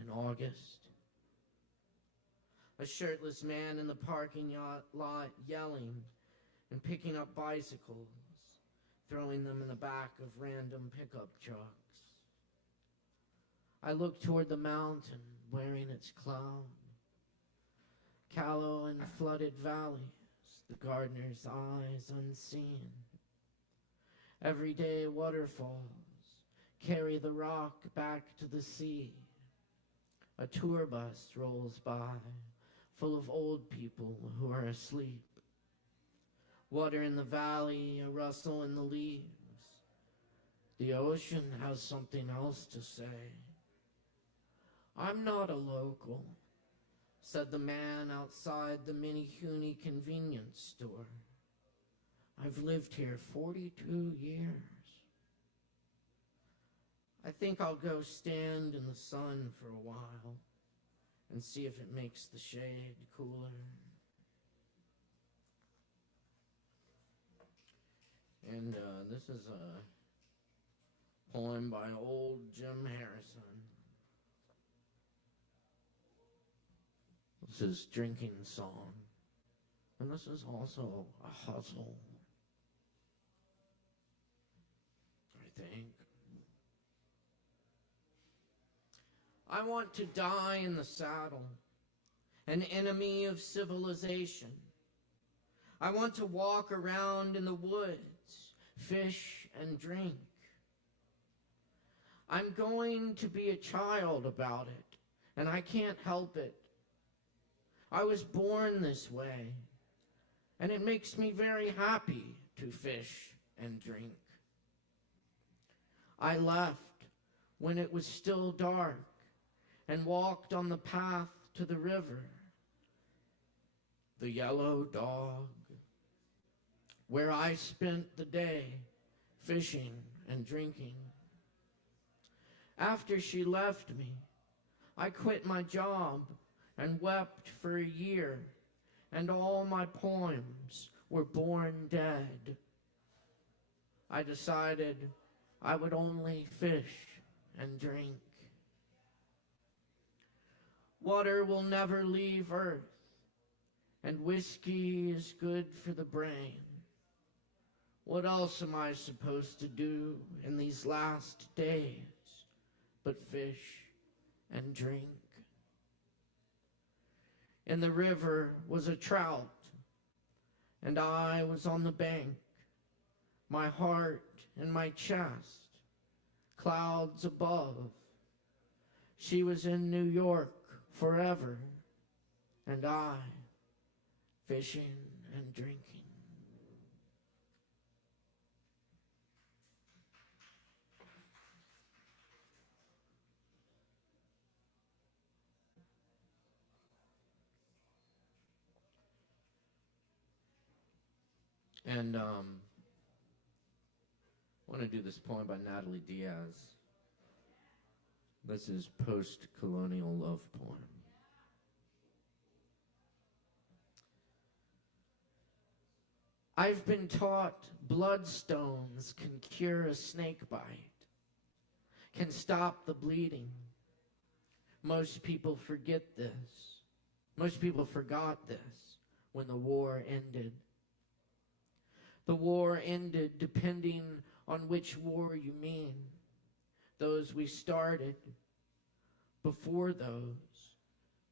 in August. A shirtless man in the parking lot yelling and picking up bicycles, throwing them in the back of random pickup trucks. I look toward the mountain wearing its crown. Callow and flooded valleys, the gardener's eyes unseen. Everyday waterfalls carry the rock back to the sea. A tour bus rolls by, full of old people who are asleep. Water in the valley, a rustle in the leaves. The ocean has something else to say. I'm not a local, said the man outside the Minihuni convenience store. I've lived here 42 years. I think I'll go stand in the sun for a while and see if it makes the shade cooler. And this is a poem by old Jim Harrison. This is drinking song. And this is also a hustle, I think. I want to die in the saddle, an enemy of civilization. I want to walk around in the woods, fish and drink. I'm going to be a child about it, and I can't help it. I was born this way, and it makes me very happy to fish and drink. I left when it was still dark and walked on the path to the river, the Yellow Dog, where I spent the day fishing and drinking. After she left me, I quit my job and wept for a year, and all my poems were born dead. I decided I would only fish and drink. Water will never leave earth, and whiskey is good for the brain. What else am I supposed to do in these last days but fish and drink? In the river was a trout, and I was on the bank, my heart in my chest, clouds above. She was in New York forever, and I fishing and drinking. And I want to do this poem by Natalie Diaz. This is post-colonial love poem. I've been taught bloodstones can cure a snake bite, can stop the bleeding. Most people forget this. Most people forgot this when the war ended. The war ended depending on which war you mean. Those we started before those,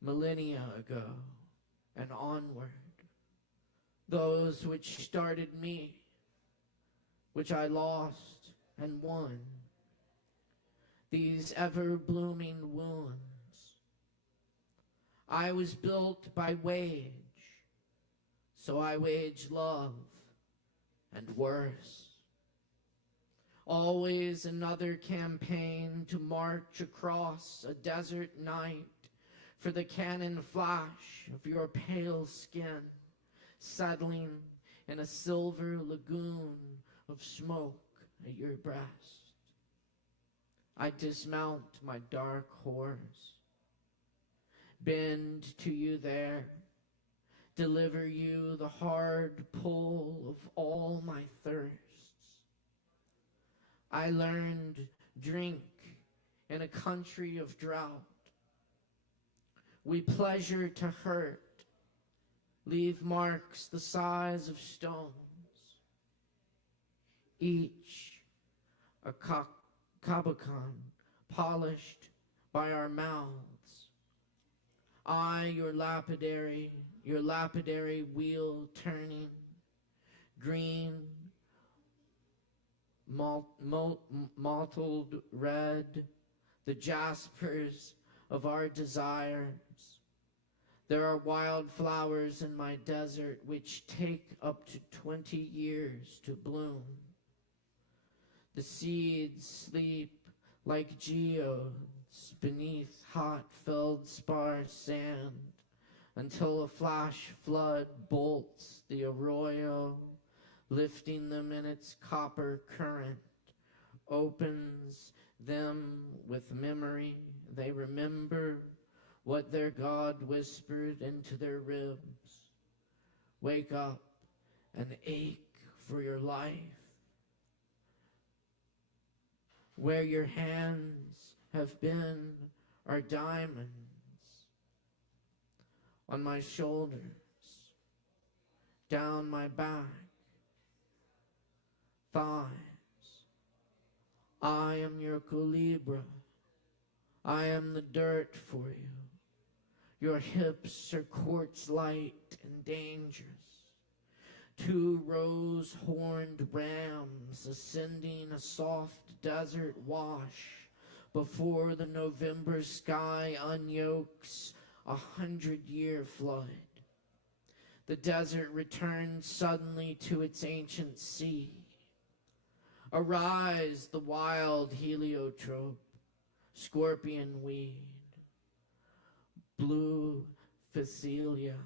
millennia ago and onward. Those which started me, which I lost and won. These ever-blooming wounds. I was built by wage, so I wage love and worse. Always another campaign to march across a desert night for the cannon flash of your pale skin settling in a silver lagoon of smoke at your breast. I dismount my dark horse, bend to you there, deliver you the hard pull of all my thirsts. I learned drink in a country of drought. We pleasure to hurt, leave marks the size of stones. Each a kabakon polished by our mouths. I, your lapidary wheel turning, green, mottled red, the jaspers of our desires. There are wildflowers in my desert which take up to 20 years to bloom. The seeds sleep like geodes beneath hot feldspar sand until a flash flood bolts the arroyo, lifting them in its copper current, opens them with memory. They remember what their God whispered into their ribs. Wake up and ache for your life. Where your hands have been are diamonds. on my shoulders, down my back, thighs. I am your culebra. I am the dirt for you. Your hips are quartz light and dangerous. Two rose-horned rams ascending a soft desert wash before the November sky unyokes 100-year flood. The desert returns suddenly to its ancient sea. Arise the wild heliotrope, scorpion weed, blue phacelia,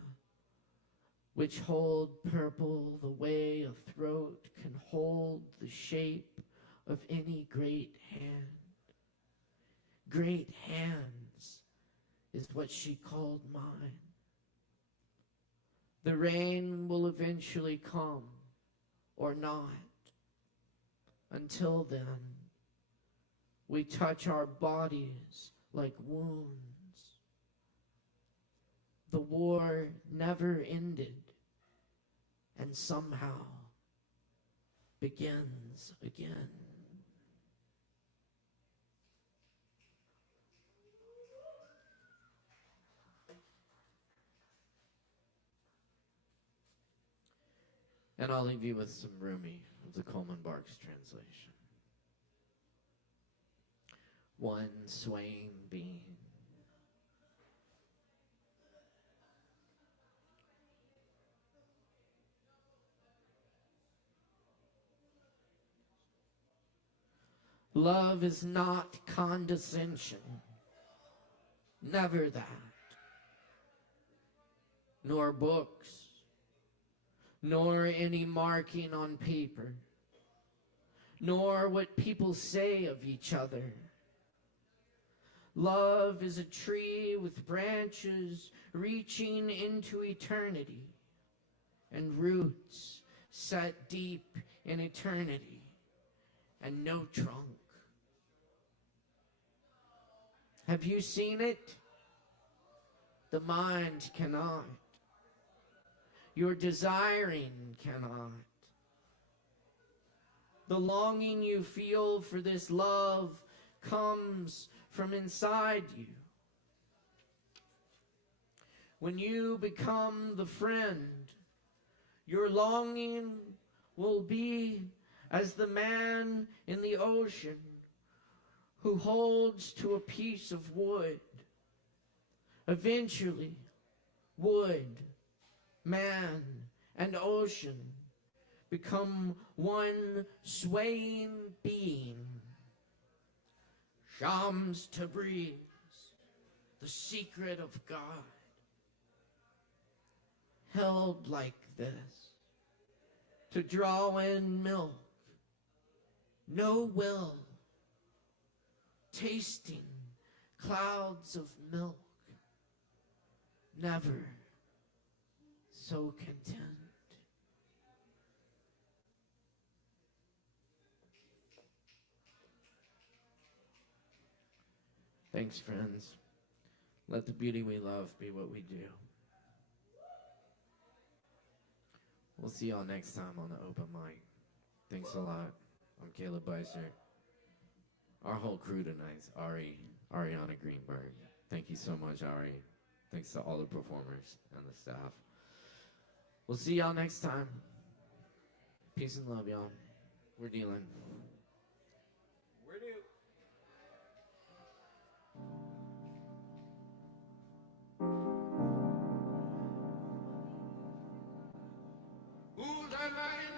which hold purple the way a throat can hold the shape of any great hand. Great hands is what she called mine. The rain will eventually come, or not. Until then, we touch our bodies like wounds. The war never ended, and somehow begins again. And I'll leave you with some Rumi of the Coleman Barks translation. One swaying beam. Love is not condescension. Never that. Nor books. Nor any marking on paper. Nor what people say of each other. Love is a tree with branches reaching into eternity and roots set deep in eternity and no trunk. Have you seen it? The mind cannot. Your desiring cannot. The longing you feel for this love comes from inside you. When you become the friend, your longing will be as the man in the ocean who holds to a piece of wood. Eventually, wood, man, and ocean become one swaying being. Shams Tabriz, the secret of God, held like this, to draw in milk, no will, tasting clouds of milk, never so content. Thanks, friends. Let the beauty we love be what we do. We'll see y'all next time on the open mic. Thanks a lot. I'm Caleb Beiser. Our whole crew tonight's Ariana Greenberg. Thank you so much, Ari. Thanks to all the performers and the staff. We'll see y'all next time. Peace and love, y'all. We're dealing. We're due. Who's that man?